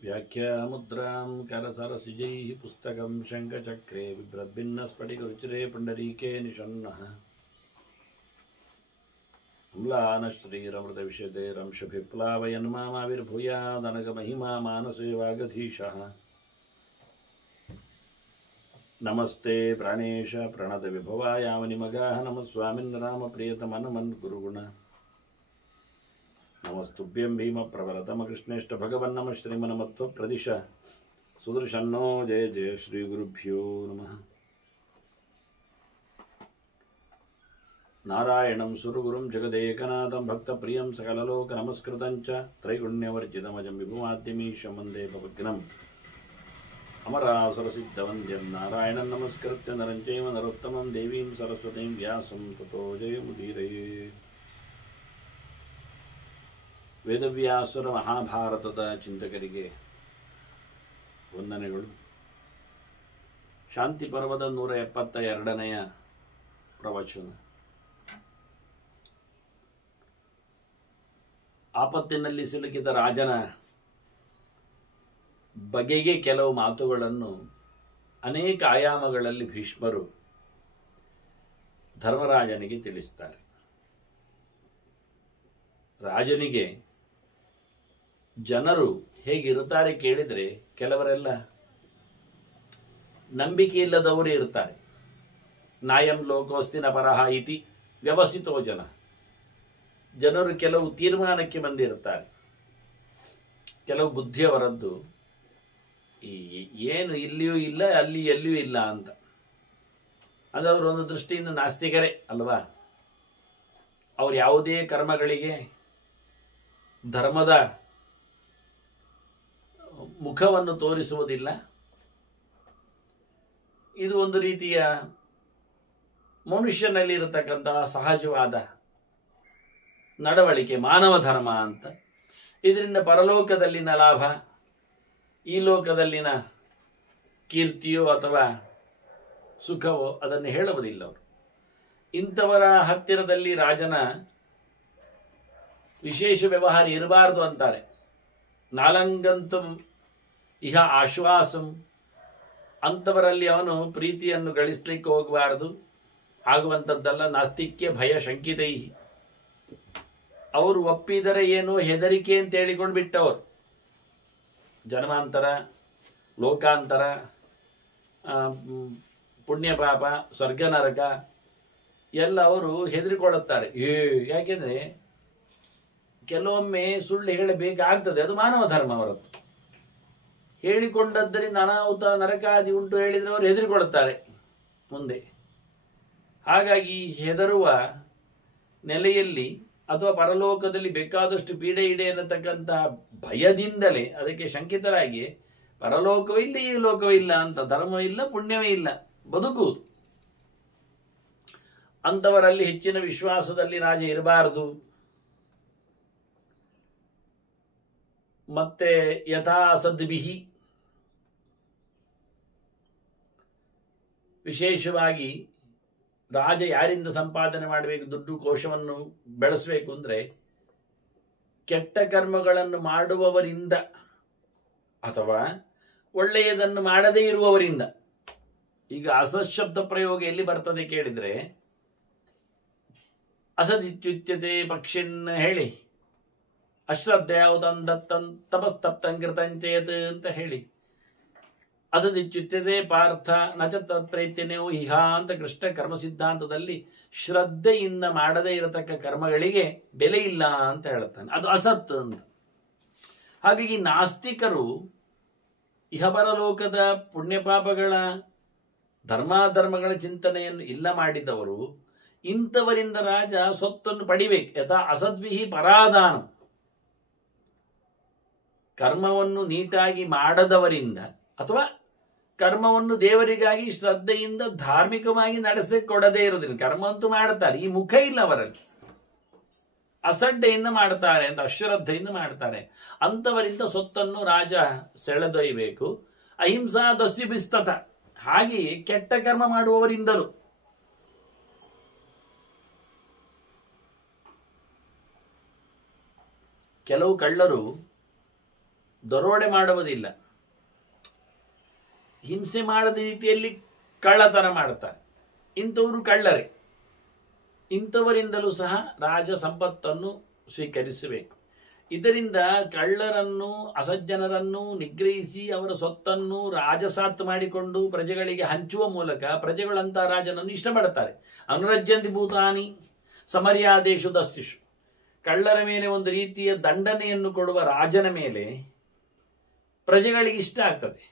व्याख्यामुद्रां करसरसिजैः पुस्तकं शङ्खचक्रे बिभ्रद्भिन्नस्फटिकरुचिरे पुण्डरीके निषण्णः म्लानश्रीरमृतविशदेरंशभिप्लावयन् मामाविर्भूयादनगमहिमा मानसे वागधीशः नमस्ते प्राणेश प्रणतविभवायामनिमगाः नमः स्वामिन् रामप्रियतमनमन् गुरुगुण नमस्तुभ्यं भीमप्रबलतमकृष्णेष्ट भगवन्नमः श्रीमन्मत्वप्रदिश सुदर्शन्नो जय जय श्रीगुरुभ्यो नमः नारायणं सुरगुरुं जगदेकनाथं भक्तप्रियं सकललोकनमस्कृतं च त्रैगुण्यवर्जितमजं विभुमाद्यमीशं वन्दे भवग्नम् अमरासुरसिद्धवन्द्यं नारायणं नमस्कृत्य नरं चैव नरोत्तमं देवीं सरस्वतीं व्यासं ततो जयमुदीरये ವೇದವ್ಯಾಸರ ಮಹಾಭಾರತದ ಚಿಂತಕರಿಗೆ ವಂದನೆಗಳು. ಶಾಂತಿ ಪರ್ವದ 172ನೆಯ ಪ್ರವಚನ. ಆಪತ್ತಿನಲ್ಲಿ ಸಿಲುಕಿದ ರಾಜನ ಬಗೆಗೆ ಕೆಲವು ಮಾತುಗಳನ್ನು ಅನೇಕ ಆಯಾಮಗಳಲ್ಲಿ ಭೀಷ್ಮರು ಧರ್ಮರಾಜನಿಗೆ ತಿಳಿಸ್ತಾರೆ. ರಾಜನಿಗೆ ಜನರು ಹೇಗಿರುತ್ತಾರೆ ಕೇಳಿದರೆ ಕೆಲವರೆಲ್ಲ ನಂಬಿಕೆ ಇಲ್ಲದವರು ಇರ್ತಾರೆ. ನಾಯಂ ಲೋಕೋಸ್ತಿನ ಪರಹ ಇತಿ ವ್ಯವಸ್ಥಿತೋ ಜನರು ಕೆಲವು ತೀರ್ಮಾನಕ್ಕೆ ಬಂದಿರುತ್ತಾರೆ. ಕೆಲವು ಬುದ್ಧಿಯವರದ್ದು ಏನು ಇಲ್ಲಿಯೂ ಇಲ್ಲ ಅಲ್ಲಿ ಎಲ್ಲಿಯೂ ಇಲ್ಲ ಅಂತ. ಅದವರು ಒಂದು ದೃಷ್ಟಿಯಿಂದ ನಾಸ್ತಿಕರೇ ಅಲ್ವಾ. ಅವರು ಯಾವುದೇ ಕರ್ಮಗಳಿಗೆ ಧರ್ಮದ ಮುಖವನ್ನು ತೋರಿಸುವುದಿಲ್ಲ. ಇದು ಒಂದು ರೀತಿಯ ಮನುಷ್ಯನಲ್ಲಿ ಇರತಕ್ಕಂತಹ ಸಹಜವಾದ ನಡವಳಿಕೆ, ಮಾನವ ಧರ್ಮ ಅಂತ. ಇದರಿಂದ ಪರಲೋಕದಲ್ಲಿನ ಲಾಭ, ಈ ಲೋಕದಲ್ಲಿನ ಕೀರ್ತಿಯೋ ಅಥವಾ ಸುಖವೋ ಅದನ್ನು ಹೇಳುವುದಿಲ್ಲ ಅವರು. ಇಂಥವರ ಹತ್ತಿರದಲ್ಲಿ ರಾಜನ ವಿಶೇಷ ವ್ಯವಹಾರ ಇರಬಾರದು ಅಂತಾರೆ. ನಾಲಂಗಂತಂ ಇಹ ಆಶ್ವಾಸಂ, ಅಂಥವರಲ್ಲಿ ಅವನು ಪ್ರೀತಿಯನ್ನು ಗಳಿಸ್ಲಿಕ್ಕೆ ಹೋಗಬಾರದು. ಆಗುವಂಥದ್ದಲ್ಲ. ನಾಸ್ತಿಕ್ಯ ಭಯ ಶಂಕಿತೈ, ಅವರು ಒಪ್ಪಿದರೆ ಏನು ಹೆದರಿಕೆ ಅಂತ ಹೇಳಿಕೊಂಡು ಬಿಟ್ಟವರು. ಜನ್ಮಾಂತರ, ಲೋಕಾಂತರ, ಪುಣ್ಯ ಪಾಪ, ಸ್ವರ್ಗ ನರಕ ಎಲ್ಲ ಅವರು ಹೆದರಿಕೊಳ್ಳುತ್ತಾರೆ. ಯಾಕೆಂದ್ರೆ ಕೆಲವೊಮ್ಮೆ ಸುಳ್ಳು ಹೇಳಬೇಕಾಗ್ತದೆ, ಅದು ಮಾನವ ಧರ್ಮ ಅವರದ್ದು. ಹೇಳಿಕೊಂಡದ್ದರಿಂದ ಅನಾಹುತ ನರಕಾದಿ ಉಂಟು ಹೇಳಿದರೆ ಅವರು ಹೆದರಿಕೊಳ್ಳುತ್ತಾರೆ ಮುಂದೆ. ಹಾಗಾಗಿ ಹೆದರುವ ನೆಲೆಯಲ್ಲಿ ಅಥವಾ ಪರಲೋಕದಲ್ಲಿ ಬೇಕಾದಷ್ಟು ಪೀಡೆ ಇಡೆ ಅನ್ನತಕ್ಕಂತಹ ಭಯದಿಂದಲೇ ಅದಕ್ಕೆ ಶಂಕಿತರಾಗಿ ಪರಲೋಕವೇ ಇಲ್ಲ, ಈ ಲೋಕವೇ ಇಲ್ಲ ಅಂತ, ಧರ್ಮವೇ ಇಲ್ಲ, ಪುಣ್ಯವೇ ಇಲ್ಲ, ಬದುಕುವುದು. ಅಂಥವರಲ್ಲಿ ಹೆಚ್ಚಿನ ವಿಶ್ವಾಸದಲ್ಲಿ ರಾಜ ಇರಬಾರದು. ಮತ್ತೆ ಯಥಾ ಸದ್ಭಿಹಿ, ವಿಶೇಷವಾಗಿ ರಾಜ ಯಾರಿಂದ ಸಂಪಾದನೆ ಮಾಡಬೇಕು, ದುಡ್ಡು ಕೋಶವನ್ನು ಬೆಳೆಸಬೇಕು ಅಂದರೆ ಕೆಟ್ಟ ಕರ್ಮಗಳನ್ನು ಮಾಡುವವರಿಂದ ಅಥವಾ ಒಳ್ಳೆಯದನ್ನು ಮಾಡದೇ ಇರುವವರಿಂದ. ಈಗ ಅಸತ್ ಪ್ರಯೋಗ ಎಲ್ಲಿ ಬರ್ತದೆ ಕೇಳಿದ್ರೆ, ಅಸದಿತ್ಯುಚ್ಯತೆ ಪಕ್ಷಿನ್ ಹೇಳಿ, ಅಶ್ರದ್ಧೆಯಾವುದನ್ ದತ್ತನ್ ತಪಸ್ತಪ್ತಂಕೃತಂಚೇತ್ ಅಂತ ಹೇಳಿ, ಅಸದಿತ್ಯುಚ್ಯತೆ ಪಾರ್ಥ ನಚ ತತ್ಪ್ರೈತ್ಯನೇವು ಇಹ ಅಂತ ಕೃಷ್ಣ ಕರ್ಮ ಸಿದ್ಧಾಂತದಲ್ಲಿ ಶ್ರದ್ಧೆಯಿಂದ ಮಾಡದೇ ಇರತಕ್ಕ ಕರ್ಮಗಳಿಗೆ ಬೆಲೆ ಇಲ್ಲ ಅಂತ ಹೇಳುತ್ತಾನೆ. ಅದು ಅಸತ್ ಅಂತ. ಹಾಗಾಗಿ ನಾಸ್ತಿಕರು ಇಹಪರಲೋಕದ ಪುಣ್ಯಪಾಪಗಳ ಧರ್ಮಾಧರ್ಮಗಳ ಚಿಂತನೆಯನ್ನು ಇಲ್ಲ ಮಾಡಿದವರು, ಇಂಥವರಿಂದ ರಾಜ ಸ್ವತ್ತನ್ನು ಪಡಿಬೇಕು. ಯಥಾ ಅಸದ್ವಿಹಿ ಪರಾದಾನ, ಕರ್ಮವನ್ನು ನೀಟಾಗಿ ಮಾಡದವರಿಂದ ಅಥವಾ ಕರ್ಮವನ್ನು ದೇವರಿಗಾಗಿ ಶ್ರದ್ಧೆಯಿಂದ ಧಾರ್ಮಿಕವಾಗಿ ನಡೆಸಿಕೊಡದೇ ಇರೋದ್ರಿಂದ, ಕರ್ಮ ಅಂತೂ ಮಾಡ್ತಾರೆ, ಈ ಮುಖ ಇಲ್ಲ ಅವರಲ್ಲಿ, ಅಸಡ್ಡೆಯಿಂದ ಮಾಡ್ತಾರೆ ಅಂತ, ಅಶ್ರದ್ಧೆಯಿಂದ ಮಾಡ್ತಾರೆ. ಅಂಥವರಿಂದ ಸ್ವತ್ತನ್ನು ರಾಜ ಸೆಳೆದೊಯ್ಯಬೇಕು. ಅಹಿಂಸಾ ದಸ್ಯು ಬಿಸ್ತತ, ಹಾಗೆಯೇ ಕೆಟ್ಟ ಕರ್ಮ ಮಾಡುವವರಿಂದಲೂ ಕೆಲವು ಕಳ್ಳರು ದರೋಡೆ ಮಾಡುವುದಿಲ್ಲ, ಹಿಂಸೆ ಮಾಡದ ರೀತಿಯಲ್ಲಿ ಕಳ್ಳತನ ಮಾಡುತ್ತಾರೆ. ಇಂಥವರು ಕಳ್ಳರೇ. ಇಂಥವರಿಂದಲೂ ಸಹ ರಾಜ ಸಂಪತ್ತನ್ನು ಸ್ವೀಕರಿಸಬೇಕು. ಇದರಿಂದ ಕಳ್ಳರನ್ನು, ಅಸಜ್ಜನರನ್ನು ನಿಗ್ರಹಿಸಿ ಅವರ ಸೊತ್ತನ್ನು ರಾಜಸಾತ್ ಮಾಡಿಕೊಂಡು ಪ್ರಜೆಗಳಿಗೆ ಹಂಚುವ ಮೂಲಕ ಪ್ರಜೆಗಳಂತ ರಾಜನನ್ನು ಇಷ್ಟಪಡುತ್ತಾರೆ. ಅನುರಜ್ಯಂತಿ ಭೂತಾನಿ ಸಮರ್ಯಾದೇಶು ದಸ್ತಿಷು. ಕಳ್ಳರ ಮೇಲೆ ಒಂದು ರೀತಿಯ ದಂಡನೆಯನ್ನು ಕೊಡುವ ರಾಜನ ಮೇಲೆ ಪ್ರಜೆಗಳಿಗೆ ಇಷ್ಟ ಆಗ್ತದೆ.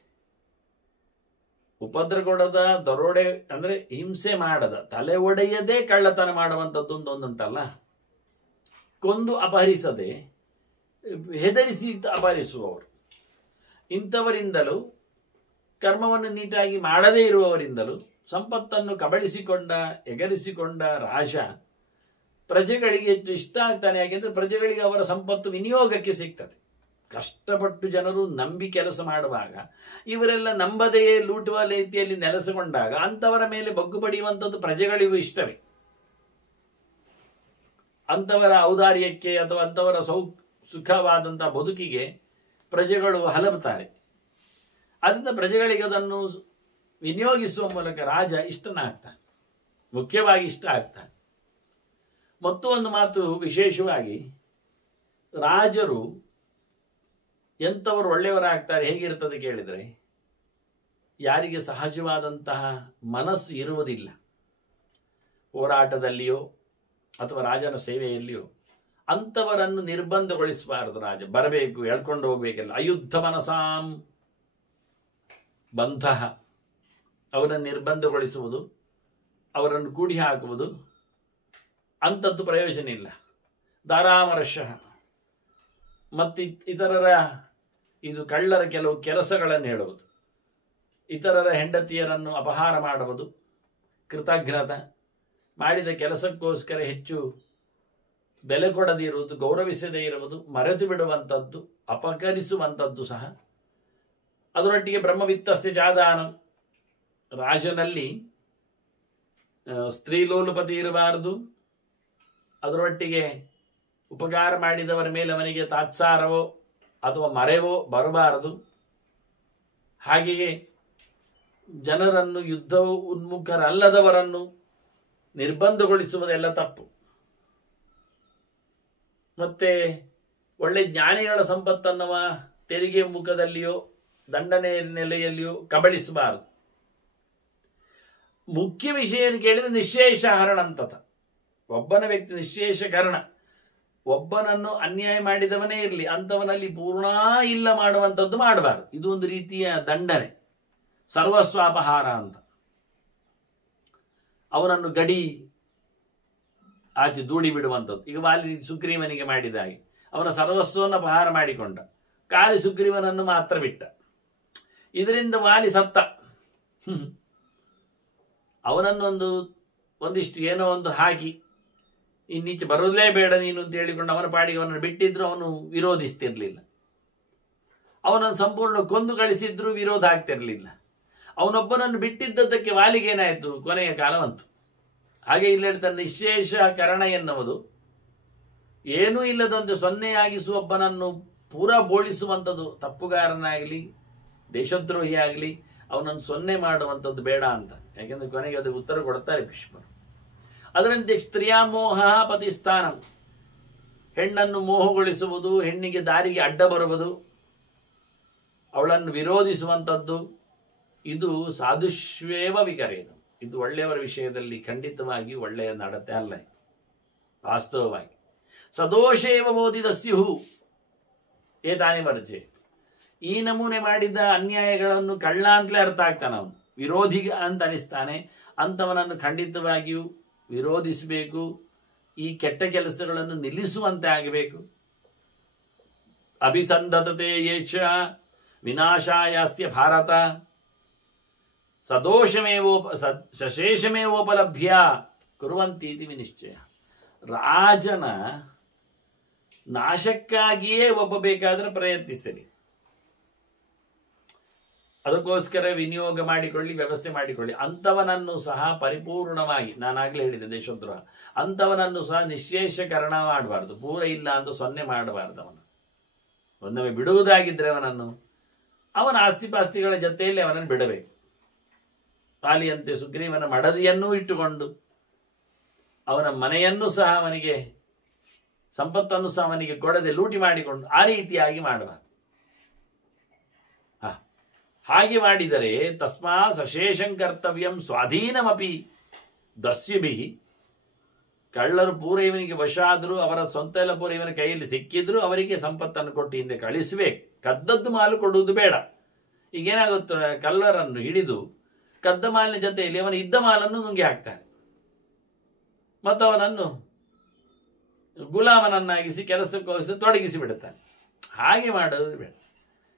ಉಪದ್ರ ಕೊಡದ, ದರೋಡೆ ಅಂದ್ರೆ ಹಿಂಸೆ ಮಾಡದ, ತಲೆ ಒಡೆಯದೇ ಕಳ್ಳತನ ಮಾಡುವಂಥದ್ದು ಒಂದುಂಟಲ್ಲ, ಕೊಂದು ಅಪಹರಿಸದೆ ಹೆದರಿಸಿ ಅಪಹರಿಸುವವರು, ಇಂಥವರಿಂದಲೂ ಕರ್ಮವನ್ನು ನೀಟಾಗಿ ಮಾಡದೇ ಇರುವವರಿಂದಲೂ ಸಂಪತ್ತನ್ನು ಕಬಳಿಸಿಕೊಂಡ, ಎಗರಿಸಿಕೊಂಡ ರಾಜ ಪ್ರಜೆಗಳಿಗೆ ಹೆಚ್ಚು ಇಷ್ಟ ಆಗ್ತಾನೆ. ಯಾಕೆಂದ್ರೆ ಪ್ರಜೆಗಳಿಗೆ ಅವರ ಸಂಪತ್ತು ವಿನಿಯೋಗಕ್ಕೆ ಸಿಗ್ತದೆ. ಕಷ್ಟಪಟ್ಟು ಜನರು ನಂಬಿ ಕೆಲಸ ಮಾಡುವಾಗ ಇವರೆಲ್ಲ ನಂಬದೆಯೇ ಲೂಟುವ ರೀತಿಯಲ್ಲಿ ನೆಲೆಸಿಕೊಂಡಾಗ ಅಂಥವರ ಮೇಲೆ ಬಗ್ಗು ಬಡಿಯುವಂಥದ್ದು ಪ್ರಜೆಗಳಿಗೂ ಇಷ್ಟವೇ. ಅಂಥವರ ಔದಾರ್ಯಕ್ಕೆ ಅಥವಾ ಅಂಥವರ ಸುಖವಾದಂಥ ಬದುಕಿಗೆ ಪ್ರಜೆಗಳು ಹಲಬುತ್ತಾರೆ. ಅದರಿಂದ ಪ್ರಜೆಗಳಿಗೆ ಅದನ್ನು ವಿನಿಯೋಗಿಸುವ ಮೂಲಕ ರಾಜ ಇಷ್ಟನಾಗ್ತಾನೆ, ಮುಖ್ಯವಾಗಿ ಇಷ್ಟ ಆಗ್ತಾನೆ. ಮತ್ತು ಒಂದು ಮಾತು ವಿಶೇಷವಾಗಿ, ರಾಜರು ಎಂಥವರು ಒಳ್ಳೆಯವರಾಗ್ತಾರೆ, ಹೇಗಿರ್ತದೆ ಕೇಳಿದರೆ, ಯಾರಿಗೆ ಸಹಜವಾದಂತಹ ಮನಸ್ಸು ಇರುವುದಿಲ್ಲ, ಹೋರಾಟದಲ್ಲಿಯೋ ಅಥವಾ ರಾಜನ ಸೇವೆಯಲ್ಲಿಯೋ ಅಂಥವರನ್ನು ನಿರ್ಬಂಧಗೊಳಿಸಬಾರದು. ರಾಜ ಬರಬೇಕು, ಎಳ್ಕೊಂಡು ಹೋಗ್ಬೇಕಲ್ಲ. ಅಯುದ್ಧ ಮನಸಾಂ ಬಂಧ, ಅವರನ್ನು ನಿರ್ಬಂಧಗೊಳಿಸುವುದು, ಅವರನ್ನು ಕೂಡಿ ಹಾಕುವುದು ಅಂಥದ್ದು ಪ್ರಯೋಜನ ಇಲ್ಲ. ದಾರಾಮರ್ಷ ಮತ್ತು ಇತರರ ಇದು ಕಳ್ಳರ ಕೆಲವು ಕೆಲಸಗಳನ್ನು ಹೇಳುವುದು, ಇತರರ ಹೆಂಡತಿಯರನ್ನು ಅಪಹಾರ ಮಾಡುವುದು, ಕೃತಜ್ಞತ ಮಾಡಿದ ಕೆಲಸಕ್ಕೋಸ್ಕರ ಹೆಚ್ಚು ಬೆಲೆ ಕೊಡದೇ ಇರುವುದು, ಗೌರವಿಸದೇ ಇರುವುದು, ಮರೆತು ಬಿಡುವಂಥದ್ದು, ಅಪಕರಿಸುವಂಥದ್ದು ಸಹ. ಅದರೊಟ್ಟಿಗೆ ಬ್ರಹ್ಮವಿತ್ತಸ್ಯ ಜಾದಾನ, ರಾಜನಲ್ಲಿ ಸ್ತ್ರೀಲೋಲುಪತಿ ಇರಬಾರದು. ಅದರೊಟ್ಟಿಗೆ ಉಪಕಾರ ಮಾಡಿದವರ ಮೇಲೆ ಅವನಿಗೆ ತಾತ್ಸಾರವೋ ಅಥವಾ ಮರೆವೋ ಬರಬಾರದು. ಹಾಗೆಯೇ ಜನರನ್ನು ಯುದ್ಧವು ಉನ್ಮುಖರಲ್ಲದವರನ್ನು ನಿರ್ಬಂಧಗೊಳಿಸುವುದೆಲ್ಲ ತಪ್ಪು. ಮತ್ತೆ ಒಳ್ಳೆ ಜ್ಞಾನಿಗಳ ಸಂಪತ್ತನ್ನವ ತೆರಿಗೆ ಮುಖದಲ್ಲಿಯೋ ದಂಡನೆ ನೆಲೆಯಲ್ಲಿಯೋ ಕಬಳಿಸಬಾರದು. ಮುಖ್ಯ ವಿಷಯ ಏನು ಕೇಳಿದ್ರೆ ನಿಶ್ಶೇಷ ಹರಣಂತತ. ಒಬ್ಬನ ವ್ಯಕ್ತಿ ನಿಶ್ಶೇಷ ಕರ್ಣ, ಒಬ್ಬನನ್ನು ಅನ್ಯಾಯ ಮಾಡಿದವನೇ ಇರಲಿ ಅಂಥವನಲ್ಲಿ ಪೂರ್ಣ ಇಲ್ಲ ಮಾಡುವಂಥದ್ದು ಮಾಡಬಾರದು. ಇದು ಒಂದು ರೀತಿಯ ದಂಡನೆ, ಸರ್ವಸ್ವಾಪಹಾರ ಅಂತ. ಅವನನ್ನು ಗಡಿ ಆಚೆ ದೂಡಿ ಬಿಡುವಂಥದ್ದು. ಈಗ ವಾಲಿ ಸುಗ್ರೀವನಿಗೆ ಮಾಡಿದ ಹಾಗೆ ಅವನ ಸರ್ವಸ್ವವನ್ನು ಅಪಹಾರ ಮಾಡಿಕೊಂಡ, ಕಾಲಿ ಸುಗ್ರೀವನನ್ನು ಮಾತ್ರ ಬಿಟ್ಟ. ಇದರಿಂದ ವಾಲಿ ಸತ್ತ. ಅವನನ್ನೊಂದು ಒಂದಿಷ್ಟು ಏನೋ ಒಂದು ಹಾಕಿ ಇನ್ನೀಚೆ ಬರೋದೇ ಬೇಡ ನೀನು ಅಂತ ಹೇಳಿಕೊಂಡು ಅವನ ಪಾಡಿಗೆ ಅವನನ್ನು ಬಿಟ್ಟಿದ್ರು ಅವನು ವಿರೋಧಿಸ್ತಿರ್ಲಿಲ್ಲ. ಅವನನ್ನು ಸಂಪೂರ್ಣ ಕೊಂದು ಕಳಿಸಿದ್ರು ವಿರೋಧ ಆಗ್ತಿರ್ಲಿಲ್ಲ. ಅವನೊಬ್ಬನನ್ನು ಬಿಟ್ಟಿದ್ದಕ್ಕೆ ವಾಲಿಗೇನಾಯಿತು, ಕೊನೆಯ ಕಾಲವಂತು. ಹಾಗೆ ಇಲ್ಲಿ ಹೇಳ್ತಾನೆ, ನಿಶ್ಶೇಷ ಕರಣ ಎನ್ನುವುದು ಏನೂ ಇಲ್ಲದಂತೆ ಸೊನ್ನೆಯಾಗಿಸುವ ಒಬ್ಬನನ್ನು ಪೂರಾ ಬೋಳಿಸುವಂಥದ್ದು, ತಪ್ಪುಗಾರನಾಗಲಿ ದೇಶದ್ರೋಹಿ ಆಗಲಿ ಅವನನ್ನು ಸೊನ್ನೆ ಮಾಡುವಂಥದ್ದು ಬೇಡ ಅಂತ. ಯಾಕೆಂದ್ರೆ ಕೊನೆಗೆ ಅದು ಉತ್ತರ ಕೊಡ್ತಾರೆ ಭೀಷ್ಮರು. ಅದರಂತೆ ಸ್ತ್ರೀಯಾಮೋಹ ಪತಿಸ್ಥಾನ, ಹೆಣ್ಣನ್ನು ಮೋಹಗೊಳಿಸುವುದು, ಹೆಣ್ಣಿಗೆ ದಾರಿಗೆ ಅಡ್ಡ ಬರುವುದು, ಅವಳನ್ನು ವಿರೋಧಿಸುವಂಥದ್ದು, ಇದು ಸಾಧುಷ್ವೇವ ವಿಕರೇನು. ಇದು ಒಳ್ಳೆಯವರ ವಿಷಯದಲ್ಲಿ ಖಂಡಿತವಾಗಿ ಒಳ್ಳೆಯ ನಡತೆ ಅಲ್ಲ. ವಾಸ್ತವವಾಗಿ ಸದೋಷೇವ ಬೋಧಿದಸ್ಯು ಏತಾನಿ ವರ್ಜೆ. ಈ ನಮೂನೆ ಮಾಡಿದ ಅನ್ಯಾಯಗಳನ್ನು ಕಳ್ಳ ಅಂತಲೇ ಅರ್ಥ ಆಗ್ತಾನೆ, ಅವನು ವಿರೋಧಿ ಅಂತ ಅನಿಸ್ತಾನೆ. ಅಂಥವನನ್ನು ಖಂಡಿತವಾಗಿಯೂ ವಿರೋಧಿಸಬೇಕು. ಈ ಕೆಟ್ಟ ಕೆಲಸಗಳನ್ನು ನಿಲ್ಲಿಸುವಂತೆ ಆಗಬೇಕು. ಅಭಿಸಂಧತತೆ ಯೇಚ ವಿನಾಶಾಯಾಸ್ಯ ಭಾರತ ಸಶೇಷಮೇವೋಪಲಭ್ಯ ಕುರುವಂತೀತಿ ವಿನಿಶ್ಚಯ. ರಾಜನ ನಾಶಕ್ಕಾಗಿಯೇ ಒಬ್ಬ ಬೇಕಾದ್ರೆ ಪ್ರಯತ್ನಿಸಲಿ, ಅದಕ್ಕೋಸ್ಕರ ವಿನಿಯೋಗ ಮಾಡಿಕೊಳ್ಳಿ, ವ್ಯವಸ್ಥೆ ಮಾಡಿಕೊಳ್ಳಿ. ಅಂಥವನನ್ನು ಸಹ ಪರಿಪೂರ್ಣವಾಗಿ, ನಾನಾಗಲೇ ಹೇಳಿದೆ ದೇಶದ್ರೋಹ, ಅಂಥವನನ್ನು ಸಹ ನಿಶ್ಶೇಷಕರಣ ಮಾಡಬಾರ್ದು, ಪೂರ ಇಲ್ಲ ಅಂತ ಸೊನ್ನೆ ಮಾಡಬಾರ್ದು. ಅವನು ಒಂದೊಮ್ಮೆ ಬಿಡುವುದಾಗಿದ್ದರೆ ಅವನ ಆಸ್ತಿಪಾಸ್ತಿಗಳ ಜೊತೆಯಲ್ಲಿ ಅವನನ್ನು ಬಿಡಬೇಕು. ವಾಲಿಯಂತೆ ಸುಗ್ರೀವನ ಮಡದಿಯನ್ನೂ ಇಟ್ಟುಕೊಂಡು ಅವನ ಮನೆಯನ್ನು ಸಹ ಅವನಿಗೆ, ಸಂಪತ್ತನ್ನು ಸಹ ಅವನಿಗೆ ಕೊಡದೆ ಲೂಟಿ ಮಾಡಿಕೊಂಡು ಆ ರೀತಿಯಾಗಿ ಮಾಡಬಾರದು. ಹಾಗೆ ಮಾಡಿದರೆ ತಸ್ಮಾ ಸಶೇಷಂ ಕರ್ತವ್ಯಂ ಸ್ವಾಧೀನಮಪಿ ದಸ್ಯುಭಿ. ಕಳ್ಳರು ಪೂರ ಇವನಿಗೆ ವಶ ಆದರೂ, ಅವರ ಸ್ವಂತ ಎಲ್ಲ ಪೂರ ಇವನ ಕೈಯಲ್ಲಿ ಸಿಕ್ಕಿದ್ರು ಅವರಿಗೆ ಸಂಪತ್ತನ್ನು ಕೊಟ್ಟು ಹಿಂದೆ ಕಳಿಸಬೇಕು. ಕದ್ದದ್ದು ಮಾಲು ಕೊಡುವುದು ಬೇಡ. ಈಗೇನಾಗುತ್ತೆ, ಕಳ್ಳರನ್ನು ಹಿಡಿದು ಕದ್ದ ಮಾಲಿನ ಜೊತೆಯಲ್ಲಿ ಅವನ ಇದ್ದ ಮಾಲನ್ನು ನುಂಗಿ ಹಾಕ್ತಾನೆ ಮತ್ತು ಅವನನ್ನು ಗುಲಾಮನನ್ನಾಗಿಸಿ ಕೆಲಸಕ್ಕೋಸಿ ತೊಡಗಿಸಿ ಬಿಡುತ್ತಾನೆ. ಹಾಗೆ ಮಾಡೋದು ಬೇಡ.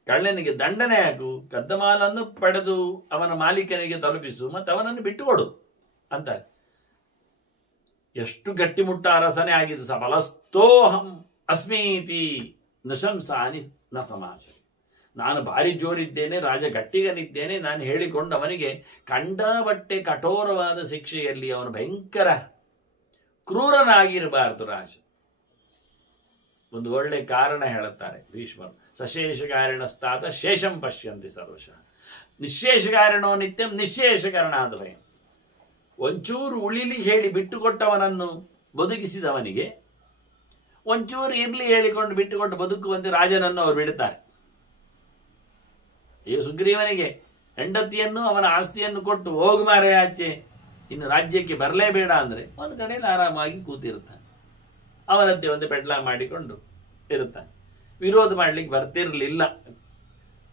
ಕಳ್ಳನಿಗೆ ದಂಡನೆ ಹಾಕು, ಕದ್ದ ಮಾಲನ್ನು ಪಡೆದು ಅವನ ಮಾಲೀಕನಿಗೆ ತಲುಪಿಸು ಮತ್ತು ಅವನನ್ನು ಬಿಟ್ಟುಕೊಡು ಅಂತಾರೆ. ಎಷ್ಟು ಗಟ್ಟಿಮುಟ್ಟ ಅರಸನೇ ಆಗಿದ್ದು. ಸಬಲಸ್ಥೋಹಂ ಅಸ್ಮೀತಿ ನಶಂಸಾನಿ ನ ಸಮಾಜ. ನಾನು ಭಾರಿ ಜೋರಿದ್ದೇನೆ, ರಾಜ ಗಟ್ಟಿಗನಿದ್ದೇನೆ, ನಾನು ಹೇಳಿಕೊಂಡು ಅವನಿಗೆ ಕಂಡಬಟ್ಟೆ ಕಠೋರವಾದ ಶಿಕ್ಷೆಯಲ್ಲಿ ಅವನು ಭಯಂಕರ ಕ್ರೂರನಾಗಿರಬಾರದು ರಾಜ. ಒಂದು ಒಳ್ಳೆ ಕಾರಣ ಹೇಳುತ್ತಾರೆ ಭೀಷ್ಮರು. ಸಶೇಷಕಾರಿಣಸ್ತಾತ ಶೇಷಂ ಪಶ್ಯಂತಿ ಸರ್ವಶಃ. ನಿಶೇಷಕಾರಿಣೋ ನಿತ್ಯಂ ನಿಶೇಷಕರಣಾದ ಭಯ. ಒಂಚೂರು ಉಳಿಲಿ ಹೇಳಿ ಬಿಟ್ಟುಕೊಟ್ಟವನನ್ನು ಬದುಕಿಸಿದವನಿಗೆ ಒಂಚೂರು ಇರ್ಲಿ ಹೇಳಿಕೊಂಡು ಬಿಟ್ಟುಕೊಟ್ಟು ಬದುಕುವಂತೆ ರಾಜನನ್ನು ಅವರು ಬಿಡುತ್ತಾರೆ. ಈ ಸುಗ್ರೀವನಿಗೆ ಹೆಂಡತಿಯನ್ನು ಅವನ ಆಸ್ತಿಯನ್ನು ಕೊಟ್ಟು ಹೋಗು ಮಾರೆ ಆಚೆ, ಇನ್ನು ರಾಜ್ಯಕ್ಕೆ ಬರಲೇಬೇಡ ಅಂದರೆ ಒಂದು ಕಡೆಯಲ್ಲಿ ಆರಾಮಾಗಿ ಕೂತಿರುತ್ತಾನೆ. ಅವನದ್ದೇ ಒಂದು ಪೆಡ್ಲ ಮಾಡಿಕೊಂಡು ಇರುತ್ತಾನೆ. ವಿರೋಧ ಮಾಡ್ಲಿಕ್ಕೆ ಬರ್ತಿರ್ಲಿಲ್ಲ.